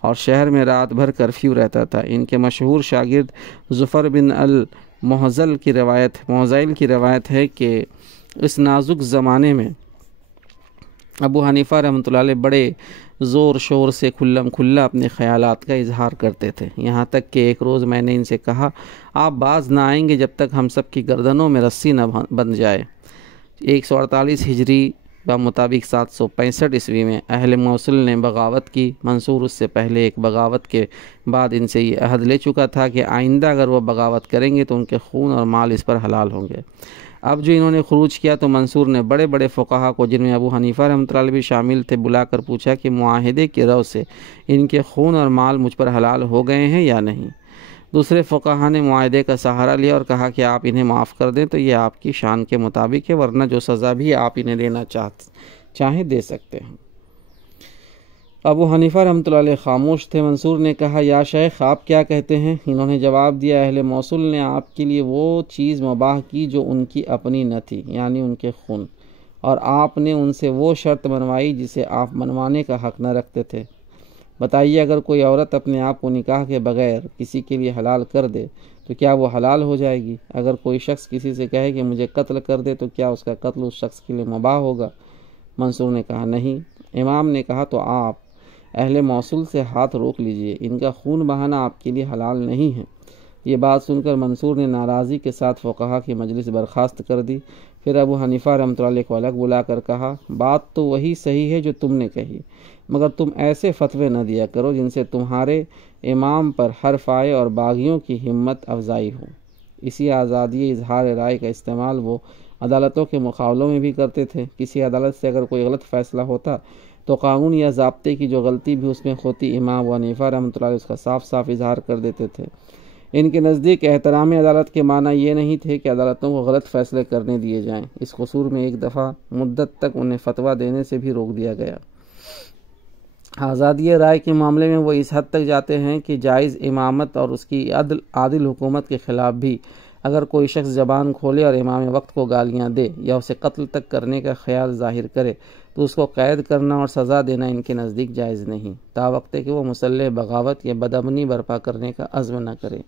اور شہر میں رات بھر کرفیو رہتا تھا۔ ان کے مشہور شاگرد ظفر بن المحزل کی روایت ہے کہ اس نازک زمانے میں ابو حنیفہ رحمۃ اللہ علیہ بڑے زور شور سے کھلم کھلا اپنے خیالات کا اظہار کرتے تھے، یہاں تک کہ ایک روز میں نے ان سے کہا، آپ باز نہ آئیں گے جب تک ہم سب کی گردنوں میں رسی نہ بندھ جائے۔ 148 ہجری مطابق 765 عیسوی میں اہل موصل نے بغاوت کی۔ منصور اس سے پہلے ایک بغاوت کے بعد ان سے یہ عہد لے چکا تھا کہ آئندہ اگر وہ بغاوت کریں گے تو ان کے خون اور مال اس پر حلال ہوں گے۔ اب جو انہوں نے خروج کیا تو منصور نے بڑے بڑے فقہا کو، جن میں ابو حنیفہ رحمۃ اللہ علیہ بھی شامل تھے، بلا کر پوچھا کہ معاہدے کے رو سے ان کے خون اور مال مجھ پر حلال ہو گئے ہیں یا نہیں۔ دوسرے فقہا نے معاہدے کا سہارا لیا اور کہا کہ آپ انہیں معاف کر دیں تو یہ آپ کی شان کے مطابق ہے، ورنہ جو سزا بھی آپ انہیں دینا چاہیں دے سکتے ہیں۔ ابو حنیفہ رحمۃ اللہ علیہ خاموش تھے۔ منصور نے کہا، یا شیخ آپ کیا کہتے ہیں؟ انہوں نے جواب دیا، اہل موصل نے آپ کے لیے وہ چیز مباح کی جو ان کی اپنی نہ تھی، یعنی ان کے خون، اور آپ نے ان سے وہ شرط منوائی جسے آپ منوانے کا حق نہ رکھتے تھے۔ بتائیے، اگر کوئی عورت اپنے آپ کو نکاح کے بغیر کسی کے لیے حلال کر دے تو کیا وہ حلال ہو جائے گی؟ اگر کوئی شخص کسی سے کہے کہ مجھے قتل کر دے تو کیا اس کا قتل اس شخص کے لیے مباح ہوگا؟ منصور نے کہا، نہیں۔ امام نے کہا، تو آپ اہل موصل سے ہاتھ روک لیجئے، ان کا خون بہانا آپ کے لیے حلال نہیں ہے۔ یہ بات سن کر منصور نے ناراضی کے ساتھ فقہا کی مجلس برخاست کر دی۔ پھر ابو حنیفہ رحمۃ اللہ علیہ کو الگ بلا کر کہا، بات تو وہی صحیح ہے جو تم نے کہی، مگر تم ایسے فتوے نہ دیا کرو جن سے تمہارے امام پر حرف آئے اور باغیوں کی ہمت افزائی ہو۔ اسی آزادی اظہار رائے کا استعمال وہ عدالتوں کے مقابلوں میں بھی کرتے تھے۔ کسی عدالت سے اگر کوئی غلط فیصلہ ہوتا تو قانون یا ضابطے کی جو غلطی بھی اس میں ہوتی، امام ابو حنیفہ رحمۃ اللہ علیہ اس کا صاف صاف اظہار کر دیتے تھے۔ ان کے نزدیک احترام عدالت کے معنی یہ نہیں تھے کہ عدالتوں کو غلط فیصلے کرنے دیے جائیں۔ اس قصور میں ایک دفعہ مدت تک انہیں فتویٰ دینے سے بھی روک دیا گیا۔ آزادی رائے کے معاملے میں وہ اس حد تک جاتے ہیں کہ جائز امامت اور اس کی عادل حکومت کے خلاف بھی اگر کوئی شخص زبان کھولے اور امام وقت کو گالیاں دے یا اسے قتل تک کرنے کا خیال ظاہر کرے تو اس کو قید کرنا اور سزا دینا ان کے نزدیک جائز نہیں، تاوقت کہ وہ مسلح بغاوت یا بدامنی برپا کرنے کا عزم نہ کرے۔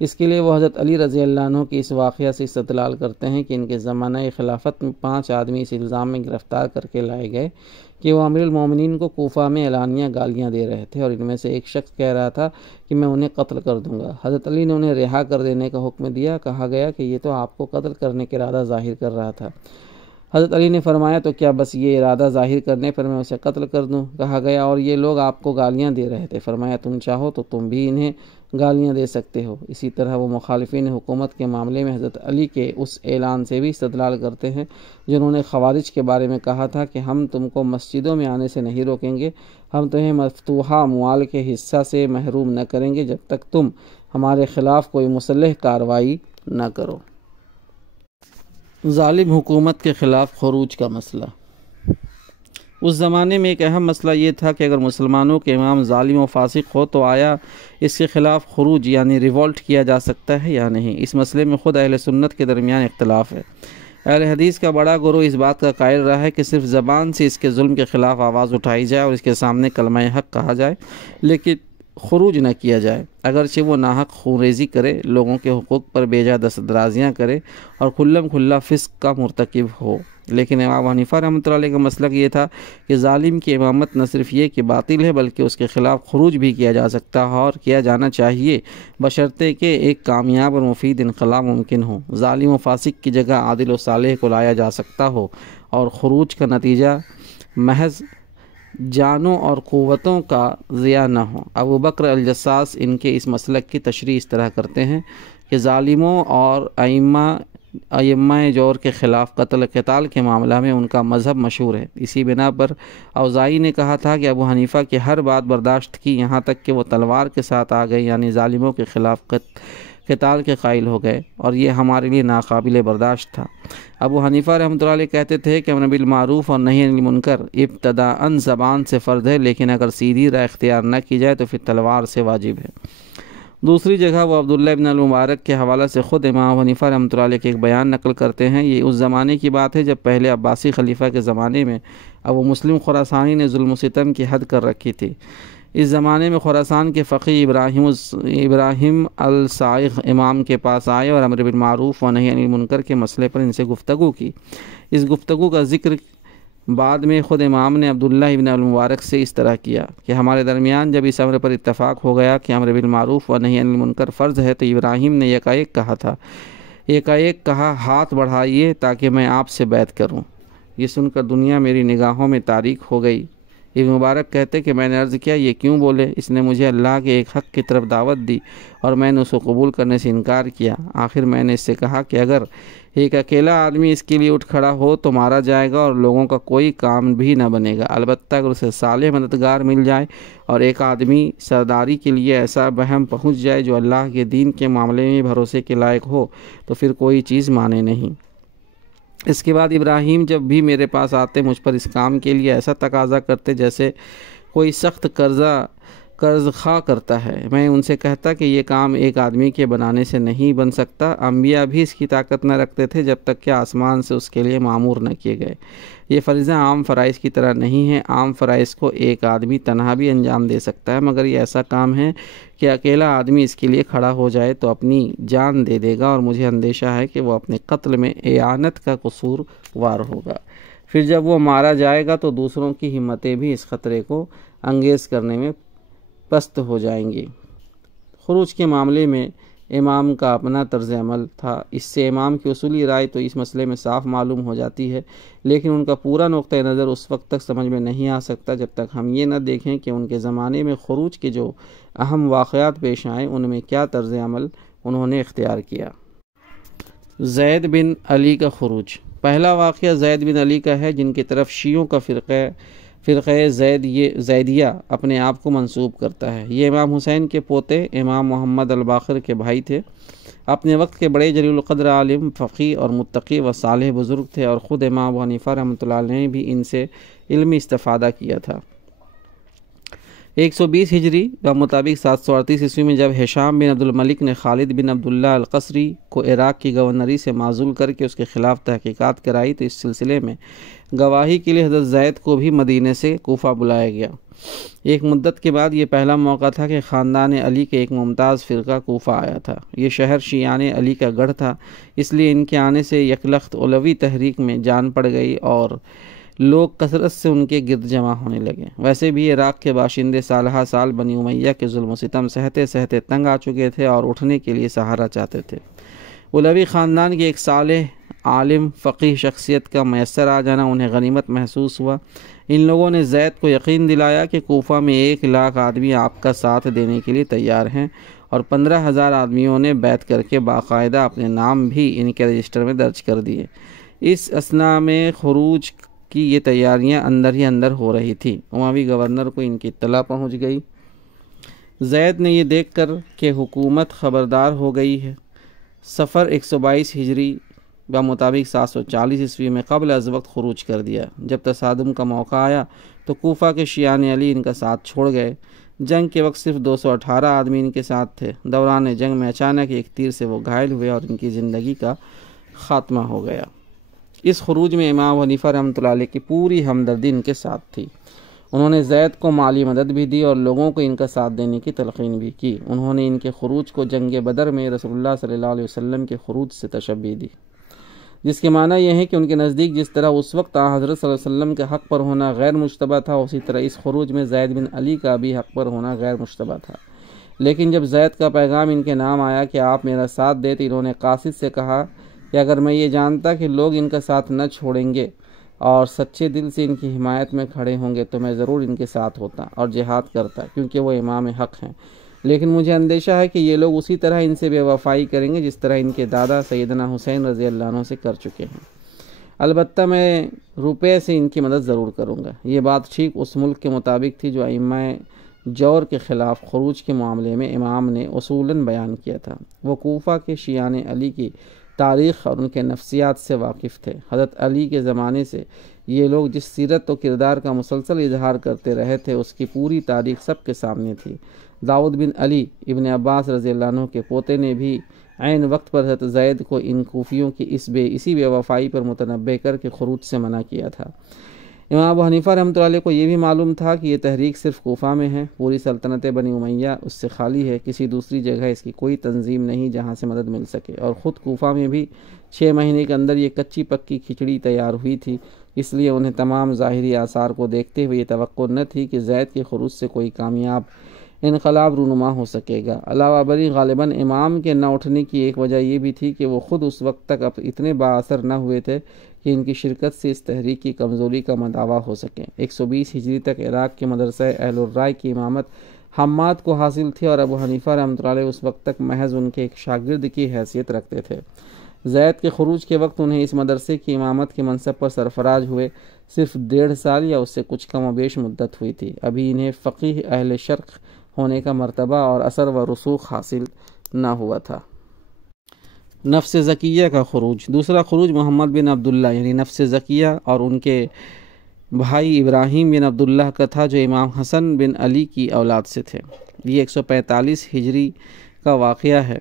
اس کے لیے وہ حضرت علی رضی اللہ عنہ کی اس واقعہ سے استدلال کرتے ہیں کہ ان کے زمانہ خلافت میں 5 آدمی اس الزام میں گرفتار کر کے لائے گئے کہ وہ امیر المومنین کو کوفہ میں اعلانیہ گالیاں دے رہے تھے، اور ان میں سے ایک شخص کہہ رہا تھا کہ میں انہیں قتل کر دوں گا۔ حضرت علی نے انہیں رہا کر دینے کا حکم دیا۔ کہا گیا کہ یہ تو آپ کو قتل کرنے کا ارادہ ظاہر کر رہا تھا۔ حضرت علی نے فرمایا تو کیا بس یہ ارادہ ظاہر کرنے پر میں اسے قتل کر دوں؟ کہا گیا اور یہ لوگ آپ کو گالیاں دے رہے تھے؟ فرمایا تم چاہو تو تم بھی انہیں گالیاں دے سکتے ہو۔ اسی طرح وہ مخالفین حکومت کے معاملے میں حضرت علی کے اس اعلان سے بھی استدلال کرتے ہیں جنہوں نے خوارج کے بارے میں کہا تھا کہ ہم تم کو مسجدوں میں آنے سے نہیں روکیں گے، ہم تمہیں مفتوحہ اموال کے حصہ سے محروم نہ کریں گے جب تک تم ہمارے خلاف کوئی مسلح کارروائی نہ کرو۔ ظالم حکومت کے خلاف خروج کا مسئلہ۔ اس زمانے میں ایک اہم مسئلہ یہ تھا کہ اگر مسلمانوں کے امام ظالم و فاسق ہو تو آیا اس کے خلاف خروج یعنی ریولٹ کیا جا سکتا ہے یا نہیں۔ اس مسئلے میں خود اہل سنت کے درمیان اختلاف ہے۔ اہل حدیث کا بڑا گروہ اس بات کا قائل رہا ہے کہ صرف زبان سے اس کے ظلم کے خلاف آواز اٹھائی جائے اور اس کے سامنے کلمہ حق کہا جائے، لیکن خروج نہ کیا جائے، اگرچہ وہ ناحق خونریزی کرے، لوگوں کے حقوق پر بیجا دست درازیاں کرے اور کھلا فسق کا مرتکب ہو۔ لیکن امام حنیفہ رحمۃ اللہ علیہ کا مسلک یہ تھا کہ ظالم کی امامت نہ صرف یہ کہ باطل ہے بلکہ اس کے خلاف خروج بھی کیا جا سکتا ہے اور کیا جانا چاہیے، بشرطے کہ ایک کامیاب اور مفید انقلاب ممکن ہو۔ ظالم و فاسق کی جگہ عادل و صالح کو لایا جا سکتا ہو اور خروج کا نتیجہ محض جانوں اور قوتوں کا ضیاع نہ ہو۔ ابو بکر الجساس ان کے اس مسلک کی تشریح اس طرح کرتے ہیں کہ ظالموں اور ائمہ جور کے خلاف قتال کے معاملہ میں ان کا مذہب مشہور ہے۔ اسی بنا پر اوزاعی نے کہا تھا کہ ابو حنیفہ کی ہر بات برداشت کی یہاں تک کہ وہ تلوار کے ساتھ آ گئے، یعنی ظالموں کے خلاف قتال کے قائل ہو گئے، اور یہ ہمارے لیے ناقابل برداشت تھا۔ ابو حنیفہ رحمۃ اللہ علیہ کہتے تھے کہ امر بالمعروف اور نہی عن المنکر ابتداءً زبان سے فرض ہے، لیکن اگر سیدھی راہ اختیار نہ کی جائے تو پھر تلوار سے واجب ہے۔ دوسری جگہ وہ عبداللہ ابن المبارک کے حوالہ سے خود امام حنیفہ رحمۃ اللہ علیہ کے ایک بیان نقل کرتے ہیں۔ یہ اس زمانے کی بات ہے جب پہلے عباسی خلیفہ کے زمانے میں ابو مسلم خراسانی نے ظلم و ستم کی حد کر رکھی تھی۔ اس زمانے میں خراسان کے فقیہ ابراہیم الصائغ امام کے پاس آئے اور امر بالمعروف و نہی عن المنکر کے مسئلے پر ان سے گفتگو کی۔ اس گفتگو کا ذکر بعد میں خود امام نے عبداللہ ابن المبارک سے اس طرح کیا کہ ہمارے درمیان جب اس امر پر اتفاق ہو گیا کہ امر بالمعروف و نہی عن المنکر فرض ہے تو ابراہیم نے یکایک کہا ہاتھ بڑھائیے تاکہ میں آپ سے بیعت کروں۔ یہ سن کر دنیا میری نگاہوں میں تاریک ہو گئی۔ ابن مبارک کہتے کہ میں نے عرض کیا یہ کیوں بولے؟ اس نے مجھے اللہ کے ایک حق کی طرف دعوت دی اور میں نے اس کو قبول کرنے سے انکار کیا۔ آخر میں نے اس سے کہا کہ اگر ایک اکیلا آدمی اس کے لیے اٹھ کھڑا ہو تو مارا جائے گا اور لوگوں کا کوئی کام بھی نہ بنے گا، البتہ اگر اسے صالح مددگار مل جائے اور ایک آدمی سرداری کے لیے ایسا بہم پہنچ جائے جو اللہ کے دین کے معاملے میں بھروسے کے لائق ہو تو پھر کوئی چیز مانے نہیں۔ اس کے بعد ابراہیم جب بھی میرے پاس آتے مجھ پر اس کام کے لیے ایسا تقاضا کرتے جیسے کوئی سخت قرض خواہ کرتا ہے۔ میں ان سے کہتا کہ یہ کام ایک آدمی کے بنانے سے نہیں بن سکتا، انبیاء بھی اس کی طاقت نہ رکھتے تھے جب تک کہ آسمان سے اس کے لیے مامور نہ کیے گئے۔ یہ فریضہ عام فرائض کی طرح نہیں ہے، عام فرائض کو ایک آدمی تنہا بھی انجام دے سکتا ہے، مگر یہ ایسا کام ہے کہ اکیلا آدمی اس کے لیے کھڑا ہو جائے تو اپنی جان دے دے گا، اور مجھے اندیشہ ہے کہ وہ اپنے قتل میں اعانت کا قصور وار ہوگا۔ پھر جب وہ مارا جائے گا تو دوسروں کی ہمتیں بھی اس خطرے کو انگیز کرنے میں پست ہو جائیں گی۔ خروج کے معاملے میں امام کا اپنا طرز عمل تھا۔ اس سے امام کی اصولی رائے تو اس مسئلے میں صاف معلوم ہو جاتی ہے، لیکن ان کا پورا نقطہ نظر اس وقت تک سمجھ میں نہیں آ سکتا جب تک ہم یہ نہ دیکھیں کہ ان کے زمانے میں خروج کے جو اہم واقعات پیش آئیں ان میں کیا طرز عمل انہوں نے اختیار کیا۔ زید بن علی کا خروج۔ پہلا واقعہ زید بن علی کا ہے جن کی طرف شیعوں کا فرقہ زیدیہ اپنے آپ کو منسوب کرتا ہے۔ یہ امام حسین کے پوتے امام محمد الباقر کے بھائی تھے۔ اپنے وقت کے بڑے جلیل القدر عالم، فقیہ اور متقی و صالح بزرگ تھے، اور خود امام ابو حنیفہ رحمۃ اللہ علیہ نے بھی ان سے علمی استفادہ کیا تھا۔ 120 ہجری کے مطابق 738 عیسوی میں جب ہشام بن عبد الملک نے خالد بن عبداللہ القصری کو عراق کی گورنری سے معزول کر کے اس کے خلاف تحقیقات کرائی تو اس سلسلے میں گواہی کے لیے حضرت زید کو بھی مدینے سے کوفہ بلایا گیا۔ ایک مدت کے بعد یہ پہلا موقع تھا کہ خاندان علی کے ایک ممتاز فرقہ کوفہ آیا تھا۔ یہ شہر شیعان علی کا گڑھ تھا، اس لیے ان کے آنے سے یکلخت علوی تحریک میں جان پڑ گئی اور لوگ کثرت سے ان کے گرد جمع ہونے لگے۔ ویسے بھی عراق کے باشندے سالہ سال بنی امیہ کے ظلم و ستم سہتے سہتے تنگ آ چکے تھے اور اٹھنے کے لیے سہارا چاہتے تھے۔ علوی خاندان کے ایک صالح عالم فقیہ شخصیت کا میسر آ جانا انہیں غنیمت محسوس ہوا۔ ان لوگوں نے زید کو یقین دلایا کہ کوفہ میں 1 لاکھ آدمی آپ کا ساتھ دینے کے لیے تیار ہیں، اور 15,000 آدمیوں نے بیعت کر کے باقاعدہ اپنے نام بھی ان کے رجسٹر میں درج کر دیے۔ اس اثناء میں خروج کی یہ تیاریاں اندر ہی اندر ہو رہی تھیں۔ اموی گورنر کو ان کی اطلاع پہنچ گئی۔ زید نے یہ دیکھ کر کہ حکومت خبردار ہو گئی ہے، صفر 122 ہجری بمطابق 740 عیسوی میں قبل از وقت خروج کر دیا۔ جب تصادم کا موقع آیا تو کوفہ کے شیعان علی ان کا ساتھ چھوڑ گئے۔ جنگ کے وقت صرف 218 آدمی ان کے ساتھ تھے۔ دوران جنگ میں اچانک ایک تیر سے وہ گھائل ہوئے اور ان کی زندگی کا خاتمہ ہو گیا۔ اس خروج میں امام حنیفہ رحمۃ اللہ علیہ کی پوری ہمدردی ان کے ساتھ تھی۔ انہوں نے زید کو مالی مدد بھی دی اور لوگوں کو ان کا ساتھ دینے کی تلقین بھی کی۔ انہوں نے ان کے خروج کو جنگ بدر میں رسول اللہ صلی اللہ علیہ وسلم کے خروج سے تشبیہ دی، جس کے معنی یہ ہے کہ ان کے نزدیک جس طرح اس وقت حضرت صلی اللہ علیہ وسلم کے حق پر ہونا غیر مشتبہ تھا، اسی طرح اس خروج میں زید بن علی کا بھی حق پر ہونا غیر مشتبہ تھا۔ لیکن جب زید کا پیغام ان کے نام آیا کہ آپ میرا ساتھ دیں، تو انہوں نے قاصد سے کہا کہ اگر میں یہ جانتا کہ لوگ ان کا ساتھ نہ چھوڑیں گے اور سچے دل سے ان کی حمایت میں کھڑے ہوں گے تو میں ضرور ان کے ساتھ ہوتا اور جہاد کرتا، کیونکہ وہ امام حق ہیں۔ لیکن مجھے اندیشہ ہے کہ یہ لوگ اسی طرح ان سے بے وفائی کریں گے جس طرح ان کے دادا سیدنا حسین رضی اللہ عنہ سے کر چکے ہیں۔ البتہ میں روپے سے ان کی مدد ضرور کروں گا۔ یہ بات ٹھیک اس ملک کے مطابق تھی جو ائمہ جور کے خلاف خروج کے معاملے میں امام نے اصولاً بیان کیا تھا۔ وہ کوفہ کے شیعان علی کی تاریخ اور ان کے نفسیات سے واقف تھے۔ حضرت علی کے زمانے سے یہ لوگ جس سیرت و کردار کا مسلسل اظہار کرتے رہے تھے، اس کی پوری تاریخ سب کے سامنے تھی۔ داؤد بن علی ابن عباس رضی اللہ عنہ کے پوتے نے بھی عین وقت پر حضرت زید کو ان کوفیوں کی اسی بے وفائی پر متنبہ کر کے خروج سے منع کیا تھا۔ امام ابو حنیفہ رحمۃ اللہ علیہ کو یہ بھی معلوم تھا کہ یہ تحریک صرف کوفہ میں ہے، پوری سلطنت بنی امیہ اس سے خالی ہے، کسی دوسری جگہ اس کی کوئی تنظیم نہیں جہاں سے مدد مل سکے، اور خود کوفہ میں بھی 6 مہینے کے اندر یہ کچی پکی کھچڑی تیار ہوئی تھی۔ اس لیے انہیں تمام ظاہری آثار کو دیکھتے ہوئے یہ توقع نہ تھی کہ زید کے خروج سے کوئی کامیاب انقلاب رونما ہو سکے گا۔ علاوہ بری غالباً امام کے نہ اٹھنے کی ایک وجہ یہ بھی تھی کہ وہ خود اس وقت تک اتنے بااثر نہ ہوئے تھے کہ ان کی شرکت سے اس تحریک کی کمزوری کا مداوع ہو سکے۔ 120 ہجری تک عراق کے مدرسہ اہل الرائے کی امامت حماد کو حاصل تھی، اور ابو حنیفہ رحمۃ اللہ علیہ اس وقت تک محض ان کے ایک شاگرد کی حیثیت رکھتے تھے۔ زید کے خروج کے وقت انہیں اس مدرسے کی امامت کے منصب پر سرفراز ہوئے صرف 1.5 سال یا اس سے کچھ کم و بیش مدت ہوئی تھی۔ ابھی انہیں فقیہ اہل شرق ہونے کا مرتبہ اور اثر و رسوخ حاصل نہ ہوا تھا۔ نفس زکیہ کا خروج۔ دوسرا خروج محمد بن عبداللہ یعنی نفس زکیہ اور ان کے بھائی ابراہیم بن عبداللہ کا تھا، جو امام حسن بن علی کی اولاد سے تھے۔ یہ 145 ہجری کا واقعہ ہے،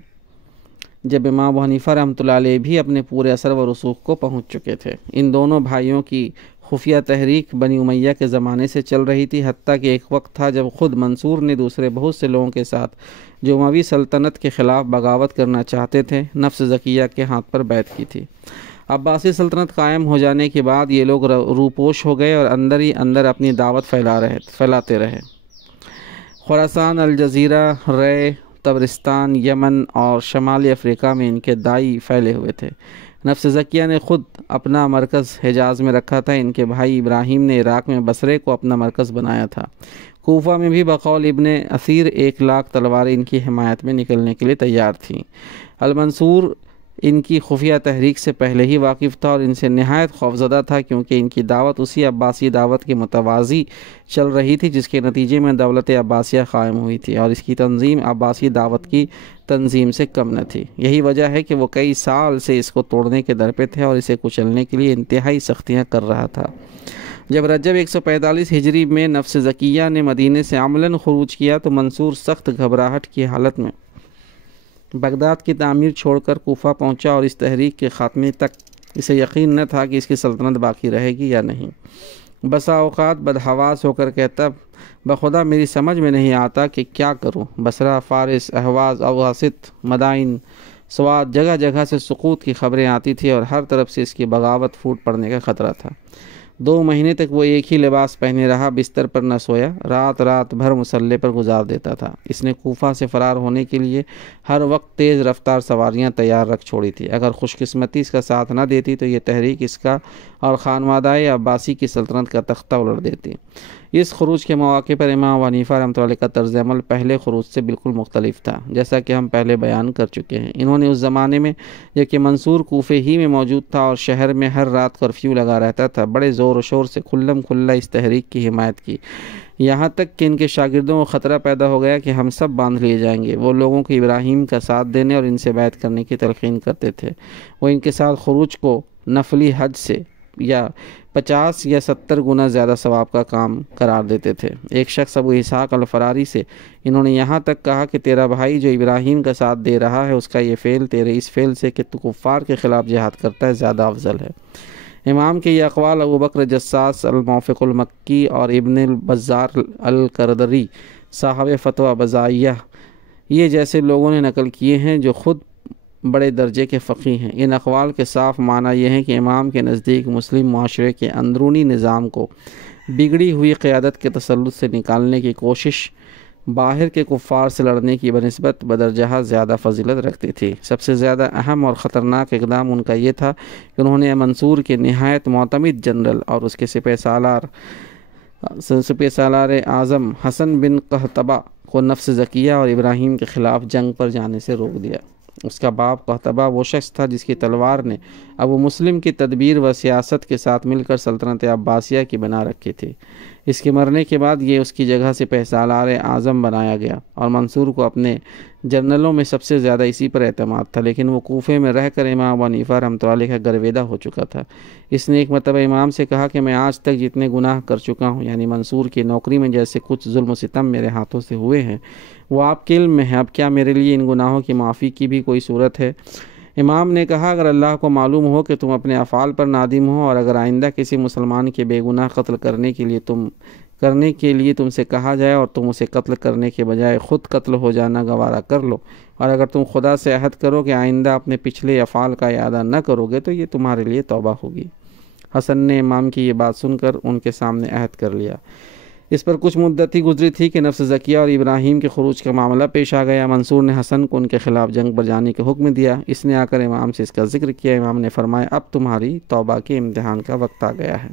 جب امام ابو حنیفہ رحمۃ اللہ علیہ بھی اپنے پورے اثر و رسوخ کو پہنچ چکے تھے۔ ان دونوں بھائیوں کی خفیہ تحریک بنی امیہ کے زمانے سے چل رہی تھی، حتیٰ کہ ایک وقت تھا جب خود منصور نے دوسرے بہت سے لوگوں کے ساتھ جو اموی سلطنت کے خلاف بغاوت کرنا چاہتے تھے، نفس زکیہ کے ہاتھ پر بیعت کی تھی۔ عباسی سلطنت قائم ہو جانے کے بعد یہ لوگ روپوش ہو گئے اور اندر ہی اندر اپنی دعوت پھیلاتے رہے۔ خراسان، الجزیرہ، رے، تبرستان، یمن اور شمالی افریقہ میں ان کے دائی پھیلے ہوئے تھے۔ نفس زکیہ نے خود اپنا مرکز حجاز میں رکھا تھا۔ ان کے بھائی ابراہیم نے عراق میں بصرے کو اپنا مرکز بنایا تھا۔ کوفہ میں بھی بقول ابن اثیر 1 لاکھ تلواریں ان کی حمایت میں نکلنے کے لیے تیار تھیں۔ المنصور ان کی خفیہ تحریک سے پہلے ہی واقف تھا اور ان سے نہایت خوفزدہ تھا، کیونکہ ان کی دعوت اسی عباسی دعوت کے متوازی چل رہی تھی جس کے نتیجے میں دولت عباسیہ قائم ہوئی تھی، اور اس کی تنظیم عباسی دعوت کی تنظیم سے کم نہ تھی۔ یہی وجہ ہے کہ وہ کئی سال سے اس کو توڑنے کے در پہ تھے اور اسے کچلنے کے لیے انتہائی سختیاں کر رہا تھا۔ جب رجب 145 ہجری میں نفس زکیہ نے مدینے سے عملاً خروج کیا تو منصور سخت گھبراہٹ کی حالت میں بغداد کی تعمیر چھوڑ کر کوفہ پہنچا، اور اس تحریک کے خاتمے تک اسے یقین نہ تھا کہ اس کی سلطنت باقی رہے گی یا نہیں۔ بسا اوقات بدحواس ہو کر کہتا، بخدا میری سمجھ میں نہیں آتا کہ کیا کروں۔ بصرہ، فارس، اہواز، اواسط، مدائن، سوات، جگہ جگہ سے سقوط کی خبریں آتی تھی اور ہر طرف سے اس کی بغاوت پھوٹ پڑنے کا خطرہ تھا۔ 2 مہینے تک وہ ایک ہی لباس پہنے رہا، بستر پر نہ سویا، رات بھر مسلح پر گزار دیتا تھا۔ اس نے کوفہ سے فرار ہونے کے لیے ہر وقت تیز رفتار سواریاں تیار رکھ چھوڑی تھی۔ اگر خوش قسمتی اس کا ساتھ نہ دیتی تو یہ تحریک اس کا اور خانوادہ عباسی کی سلطنت کا تختہ الٹ دیتی۔ اس خروج کے مواقع پر امام ابو حنیفہ رحمۃ اللہ علیہ کا طرز عمل پہلے خروج سے بالکل مختلف تھا، جیسا کہ ہم پہلے بیان کر چکے ہیں۔ انہوں نے اس زمانے میں جبکہ منصور کوفے ہی میں موجود تھا اور شہر میں ہر رات کرفیو لگا رہتا تھا، بڑے زور و شور سے کھلم کھلا اس تحریک کی حمایت کی، یہاں تک کہ ان کے شاگردوں کو خطرہ پیدا ہو گیا کہ ہم سب باندھ لیے جائیں گے۔ وہ لوگوں کو ابراہیم کا ساتھ دینے اور ان سے بیعت کرنے کی تلقین کرتے تھے۔ وہ ان کے ساتھ خروج کو نفلی حج سے یا 50 یا 70 گنا زیادہ ثواب کا کام قرار دیتے تھے۔ ایک شخص ابو اسحاق الفراری سے انہوں نے یہاں تک کہا کہ تیرا بھائی جو ابراہیم کا ساتھ دے رہا ہے، اس کا یہ فعل تیرے اس فعل سے کہ تو کفار کے خلاف جہاد کرتا ہے زیادہ افضل ہے۔ امام کے یہ اقوال ابو بکر جساس الموفق المکی اور ابن البزار الکردری صاحب فتویٰ بزائیہ یہ جیسے لوگوں نے نقل کیے ہیں جو خود بڑے درجے کے فقیہ ہیں۔ ان اقوال کے صاف معنی یہ ہے کہ امام کے نزدیک مسلم معاشرے کے اندرونی نظام کو بگڑی ہوئی قیادت کے تسلط سے نکالنے کی کوشش باہر کے کفار سے لڑنے کی بنسبت بدرجہ زیادہ فضیلت رکھتی تھی۔ سب سے زیادہ اہم اور خطرناک اقدام ان کا یہ تھا کہ انہوں نے منصور کے نہایت معتمد جنرل اور اس کے سپہ سالار اعظم حسن بن قحطبہ کو نفس زکیہ اور ابراہیم کے خلاف جنگ پر جانے سے روک دیا۔ اس کا باپ قحطبہ وہ شخص تھا جس کی تلوار نے ابو مسلم کی تدبیر و سیاست کے ساتھ مل کر سلطنت عباسیہ کی بنا رکھی تھی۔ اس کے مرنے کے بعد یہ اس کی جگہ سپہ سالار اعظم بنایا گیا اور منصور کو اپنے جنرلوں میں سب سے زیادہ اسی پر اعتماد تھا، لیکن وہ کوفے میں رہ کر امام ابو حنیفہ رحمۃ اللہ علیہ کا گرویدہ ہو چکا تھا۔ اس نے ایک مرتبہ امام سے کہا کہ میں آج تک جتنے گناہ کر چکا ہوں، یعنی منصور کی نوکری میں جیسے کچھ ظلم و ستم میرے ہاتھوں سے ہوئے ہیں وہ آپ کے علم میں ہے، اب کیا میرے لیے ان گناہوں کی معافی کی بھی کوئی صورت ہے؟ امام نے کہا اگر اللہ کو معلوم ہو کہ تم اپنے افعال پر نادم ہو اور اگر آئندہ کسی مسلمان کے بے گناہ قتل کرنے کے لیے تم سے کہا جائے اور تم اسے قتل کرنے کے بجائے خود قتل ہو جانا گوارا کر لو، اور اگر تم خدا سے عہد کرو کہ آئندہ اپنے پچھلے افعال کا اعادہ نہ کرو گے تو یہ تمہارے لیے توبہ ہوگی۔ حسن نے امام کی یہ بات سن کر ان کے سامنے عہد کر لیا۔ اس پر کچھ مدت ہی گزری تھی کہ نفس زکیہ اور ابراہیم کے خروج کا معاملہ پیش آ گیا۔ منصور نے حسن کو ان کے خلاف جنگ پر جانے کا حکم دیا۔ اس نے آ کر امام سے اس کا ذکر کیا۔ امام نے فرمایا اب تمہاری توبہ کے امتحان کا وقت آ گیا ہے،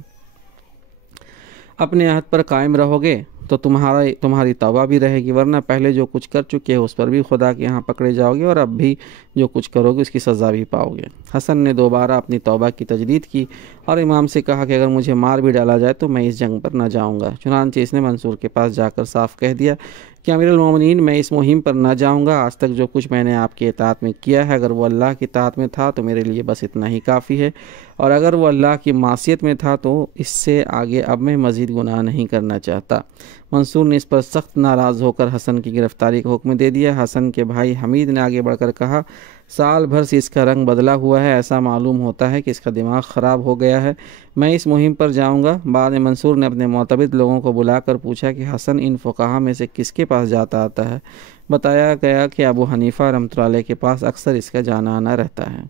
اپنے عہد پر قائم رہو گے تو تمہاری توبہ بھی رہے گی، ورنہ پہلے جو کچھ کر چکے ہو اس پر بھی خدا کے یہاں پکڑے جاؤ گے اور اب بھی جو کچھ کرو گے اس کی سزا بھی پاؤ گے۔ حسن نے دوبارہ اپنی توبہ کی تجدید کی اور امام سے کہا کہ اگر مجھے مار بھی ڈالا جائے تو میں اس جنگ پر نہ جاؤں گا۔ چنانچہ اس نے منصور کے پاس جا کر صاف کہہ دیا کہ امیر المومنین میں اس مہم پر نہ جاؤں گا، آج تک جو کچھ میں نے آپ کی اطاعت میں کیا ہے اگر وہ اللہ کی اطاعت میں تھا تو میرے لیے بس اتنا ہی کافی ہے، اور اگر وہ اللہ کی معصیت میں تھا تو اس سے آگے اب میں مزید گناہ نہیں کرنا چاہتا۔ منصور نے اس پر سخت ناراض ہو کر حسن کی گرفتاری کا حکم دے دیا۔ حسن کے بھائی حمید نے آگے بڑھ کر کہا سال بھر سے اس کا رنگ بدلا ہوا ہے، ایسا معلوم ہوتا ہے کہ اس کا دماغ خراب ہو گیا ہے، میں اس مہم پر جاؤں گا۔ بعد میں منصور نے اپنے معتمد لوگوں کو بلا کر پوچھا کہ حسن ان فقہا میں سے کس کے پاس جاتا آتا ہے؟ بتایا گیا کہ ابو حنیفہ رحمۃ اللہ علیہ کے پاس اکثر اس کا جانا آنا رہتا ہے۔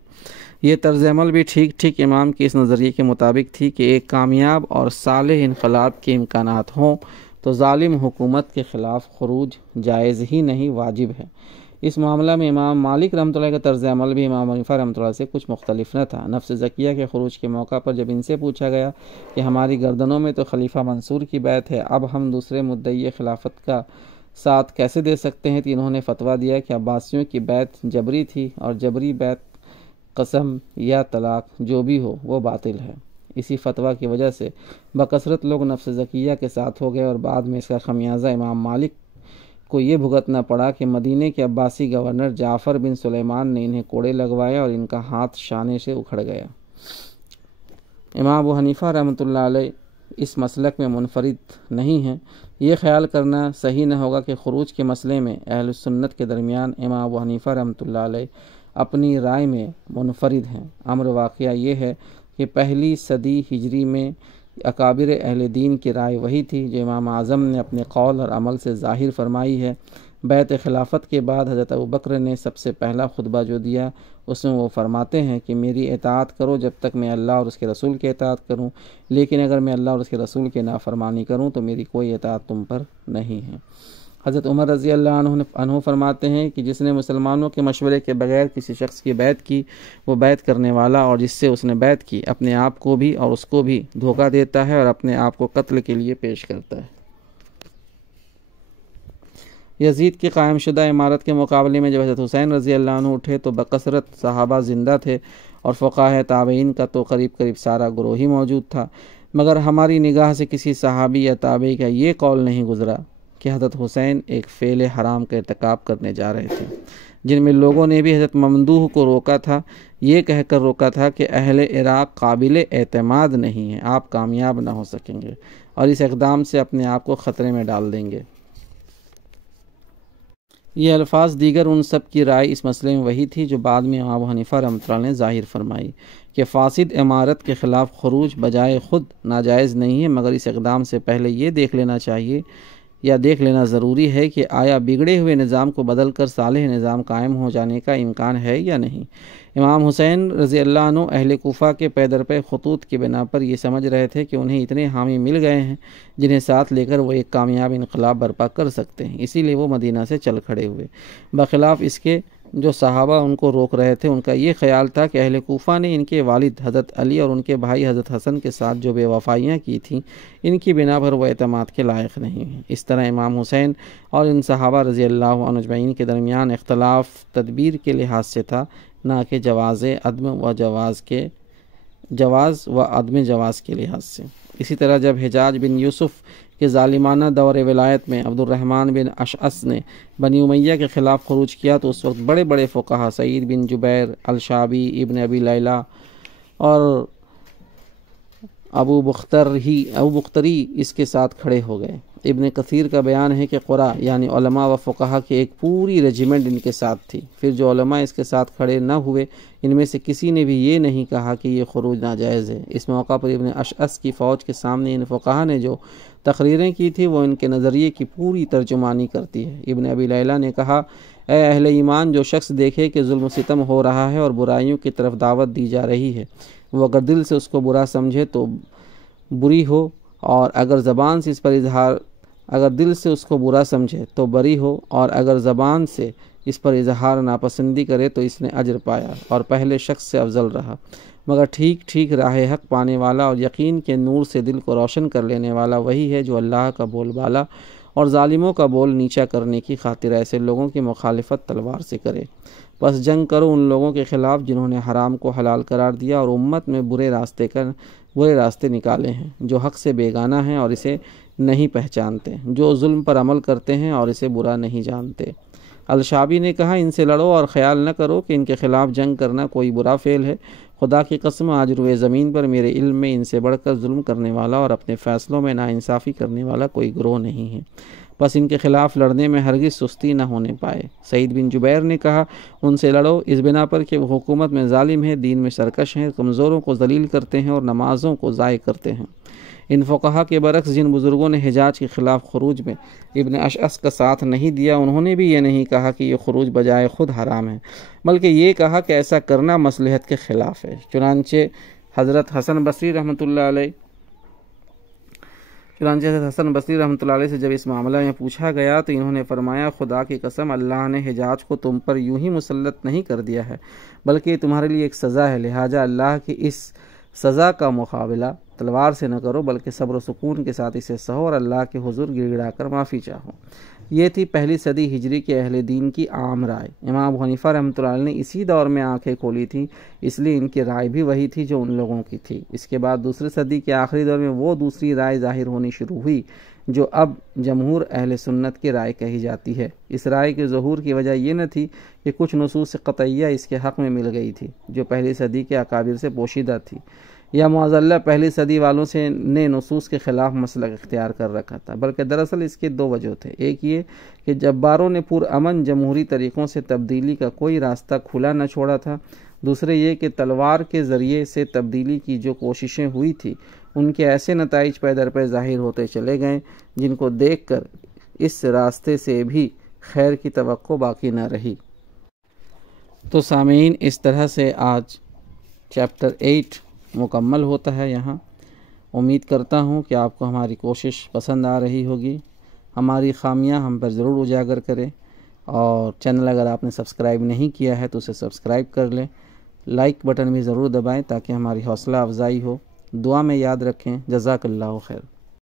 یہ طرز عمل بھی ٹھیک امام کے اس نظریے کے مطابق تھی کہ ایک کامیاب اور صالح انقلاب کے امکانات ہوں تو ظالم حکومت کے خلاف خروج جائز ہی نہیں واجب ہے۔ اس معاملہ میں امام مالک رحمۃ اللہ کا طرز عمل بھی امام حنیفہ رحمۃ اللہ سے کچھ مختلف نہ تھا۔ نفس زکیہ کے خروج کے موقع پر جب ان سے پوچھا گیا کہ ہماری گردنوں میں تو خلیفہ منصور کی بیعت ہے، اب ہم دوسرے مدعی خلافت کا ساتھ کیسے دے سکتے ہیں؟ تو انہوں نے فتویٰ دیا کہ عباسیوں کی بیعت جبری تھی اور جبری بیعت قسم یا طلاق جو بھی ہو وہ باطل ہے۔ اسی فتویٰ کی وجہ سے بکثرت لوگ نفس زکیہ کے ساتھ ہو گئے اور بعد میں اس کا خمیازہ امام مالک کو یہ بھگتنا پڑا کہ مدینے کے عباسی گورنر جعفر بن سلیمان نے انہیں کوڑے لگوائے اور ان کا ہاتھ شانے سے اکھڑ گیا۔ امام ابو حنیفہ رحمۃ اللہ علیہ اس مسلک میں منفرد نہیں ہیں۔ یہ خیال کرنا صحیح نہ ہوگا کہ خروج کے مسئلے میں اہل سنت کے درمیان امام ابو حنیفہ رحمۃ اللہ علیہ اپنی رائے میں منفرد ہیں۔ امر واقعہ یہ ہے کہ پہلی صدی ہجری میں اکابر اہل دین کی رائے وہی تھی جو امام اعظم نے اپنے قول اور عمل سے ظاہر فرمائی ہے۔ بیعت خلافت کے بعد حضرت ابوبکر نے سب سے پہلا خطبہ جو دیا اس میں وہ فرماتے ہیں کہ میری اطاعت کرو جب تک میں اللہ اور اس کے رسول کی اطاعت کروں، لیکن اگر میں اللہ اور اس کے رسول کی نافرمانی کروں تو میری کوئی اطاعت تم پر نہیں ہے۔ حضرت عمر رضی اللہ عنہ فرماتے ہیں کہ جس نے مسلمانوں کے مشورے کے بغیر کسی شخص کی بیعت کی وہ بیعت کرنے والا اور جس سے اس نے بیعت کی اپنے آپ کو بھی اور اس کو بھی دھوکہ دیتا ہے اور اپنے آپ کو قتل کے لیے پیش کرتا ہے۔ یزید کی قائم شدہ عمارت کے مقابلے میں جب حضرت حسین رضی اللہ عنہ اٹھے تو بکثرت صحابہ زندہ تھے اور فقہاء تابعین کا تو قریب سارا گروہ ہی موجود تھا، مگر ہماری نگاہ سے کسی صحابی یا تابعی کا یہ قول نہیں گزرا کہ حضرت حسین ایک فعل حرام کا ارتکاب کرنے جا رہے تھے، جن میں لوگوں نے بھی حضرت ممدوح کو روکا تھا، یہ کہہ کر روکا تھا کہ اہل عراق قابل اعتماد نہیں ہیں، آپ کامیاب نہ ہو سکیں گے اور اس اقدام سے اپنے آپ کو خطرے میں ڈال دیں گے۔ یہ الفاظ دیگر ان سب کی رائے اس مسئلے میں وہی تھی جو بعد میں امام ابو حنیفہ رحمۃ اللہ نے ظاہر فرمائی کہ فاسد عمارت کے خلاف خروج بجائے خود ناجائز نہیں ہے، مگر اس اقدام سے پہلے یہ دیکھ لینا ضروری ہے کہ آیا بگڑے ہوئے نظام کو بدل کر صالح نظام قائم ہو جانے کا امکان ہے یا نہیں۔ امام حسین رضی اللہ عنہ اہل کوفہ کے پے در پے خطوط کی بنا پر یہ سمجھ رہے تھے کہ انہیں اتنے حامی مل گئے ہیں جنہیں ساتھ لے کر وہ ایک کامیاب انقلاب برپا کر سکتے ہیں، اسی لیے وہ مدینہ سے چل کھڑے ہوئے۔ بخلاف اس کے جو صحابہ ان کو روک رہے تھے ان کا یہ خیال تھا کہ اہل کوفہ نے ان کے والد حضرت علی اور ان کے بھائی حضرت حسن کے ساتھ جو بے وفائیاں کی تھیں ان کی بنا پر وہ اعتماد کے لائق نہیں ہیں۔ اس طرح امام حسین اور ان صحابہ رضی اللہ عنہ اجمعین کے درمیان اختلاف تدبیر کے لحاظ سے تھا، نہ کہ جواز و عدم جواز کے لحاظ سے۔ اسی طرح جب حجاج بن یوسف کے ظالمانہ دور ولایت میں عبد الرحمن بن اشعث نے بنی امیہ کے خلاف خروج کیا تو اس وقت بڑے بڑے فقہا سعید بن جبیر الشعبی، ابن ابی لیلہ اور ابو بختری اس کے ساتھ کھڑے ہو گئے۔ ابن کثیر کا بیان ہے کہ قرا یعنی علماء و فقہا کی ایک پوری ریجیمنٹ ان کے ساتھ تھی، پھر جو علماء اس کے ساتھ کھڑے نہ ہوئے ان میں سے کسی نے بھی یہ نہیں کہا کہ یہ خروج ناجائز ہے۔ اس موقع پر ابن اشعث کی فوج کے سامنے ان فقہا نے جو تقریریں کی تھی وہ ان کے نظریے کی پوری ترجمانی کرتی ہے۔ ابن ابی لیلہ نے کہا، اے اہل ایمان، جو شخص دیکھے کہ ظلم و ستم ہو رہا ہے اور برائیوں کی طرف دعوت دی جا رہی ہے، وہ اگر دل سے اس کو برا سمجھے تو بری ہو، اور اگر زبان سے اگر دل سے اس کو برا سمجھے تو بری ہو، اور اگر زبان سے اس پر اظہار ناپسندی کرے تو اس نے اجر پایا اور پہلے شخص سے افضل رہا، مگر ٹھیک راہ حق پانے والا اور یقین کے نور سے دل کو روشن کر لینے والا وہی ہے جو اللہ کا بول بالا اور ظالموں کا بول نیچا کرنے کی خاطر ایسے لوگوں کی مخالفت تلوار سے کرے۔ بس جنگ کرو ان لوگوں کے خلاف جنہوں نے حرام کو حلال قرار دیا اور امت میں برے راستے نکالے ہیں، جو حق سے بیگانہ ہیں اور اسے نہیں پہچانتے، جو ظلم پر عمل کرتے ہیں اور اسے برا نہیں جانتے۔ الشعبی نے کہا، ان سے لڑو اور خیال نہ کرو کہ ان کے خلاف جنگ کرنا کوئی برا فعل ہے۔ خدا کی قسم آج روئے زمین پر میرے علم میں ان سے بڑھ کر ظلم کرنے والا اور اپنے فیصلوں میں ناانصافی کرنے والا کوئی گروہ نہیں ہے، بس ان کے خلاف لڑنے میں ہرگز سستی نہ ہونے پائے۔ سعید بن جبیر نے کہا، ان سے لڑو اس بنا پر کہ وہ حکومت میں ظالم ہے، دین میں سرکش ہیں، کمزوروں کو ذلیل کرتے ہیں اور نمازوں کو ضائع کرتے ہیں۔ ان فقہا کے برعکس جن بزرگوں نے حجاج کے خلاف خروج میں ابن اشعث کا ساتھ نہیں دیا، انہوں نے بھی یہ نہیں کہا کہ یہ خروج بجائے خود حرام ہے، بلکہ یہ کہا کہ ایسا کرنا مصلحت کے خلاف ہے۔ چنانچہ حضرت حسن بصری رحمۃ اللہ علیہ سے جب اس معاملہ میں پوچھا گیا تو انہوں نے فرمایا، خدا کی قسم اللہ نے حجاج کو تم پر یوں ہی مسلط نہیں کر دیا ہے، بلکہ یہ تمہارے لیے ایک سزا ہے، لہٰذا اللہ کی اس سزا کا مقابلہ تلوار سے نہ کرو بلکہ صبر و سکون کے ساتھ اسے سہو اور اللہ کے حضور گڑ گڑا کر معافی چاہو۔ یہ تھی پہلی صدی ہجری کے اہل دین کی عام رائے۔ امام ابو حنیفہ رحمۃ اللہ علیہ نے اسی دور میں آنکھیں کھولی تھیں، اس لیے ان کی رائے بھی وہی تھی جو ان لوگوں کی تھی۔ اس کے بعد دوسری صدی کے آخری دور میں وہ دوسری رائے ظاہر ہونی شروع ہوئی جو اب جمہور اہل سنت کی رائے کہی جاتی ہے۔ اس رائے کے ظہور کی وجہ یہ نہ تھی کہ کچھ نصوص قطعیہ اس کے حق میں مل گئی تھی جو پہلی صدی کے اکابر سے پوشیدہ تھی۔ یا معاذاللہ پہلی صدی والوں سے نے نصوص کے خلاف مسلک اختیار کر رکھا تھا، بلکہ دراصل اس کے 2 وجہ تھے۔ ایک یہ کہ جباروں نے پرامن جمہوری طریقوں سے تبدیلی کا کوئی راستہ کھلا نہ چھوڑا تھا، دوسرے یہ کہ تلوار کے ذریعے سے تبدیلی کی جو کوششیں ہوئی تھی ان کے ایسے نتائج پے در پے ظاہر ہوتے چلے گئے جن کو دیکھ کر اس راستے سے بھی خیر کی توقع باقی نہ رہی۔ تو سامعین، اس طرح سے آج چیپٹر 8 مکمل ہوتا ہے یہاں۔ امید کرتا ہوں کہ آپ کو ہماری کوشش پسند آ رہی ہوگی۔ ہماری خامیاں ہم پر ضرور اجاگر کریں، اور چینل اگر آپ نے سبسکرائب نہیں کیا ہے تو اسے سبسکرائب کر لیں، لائک بٹن بھی ضرور دبائیں تاکہ ہماری حوصلہ افزائی ہو۔ دعا میں یاد رکھیں۔ جزاک اللہ خیر۔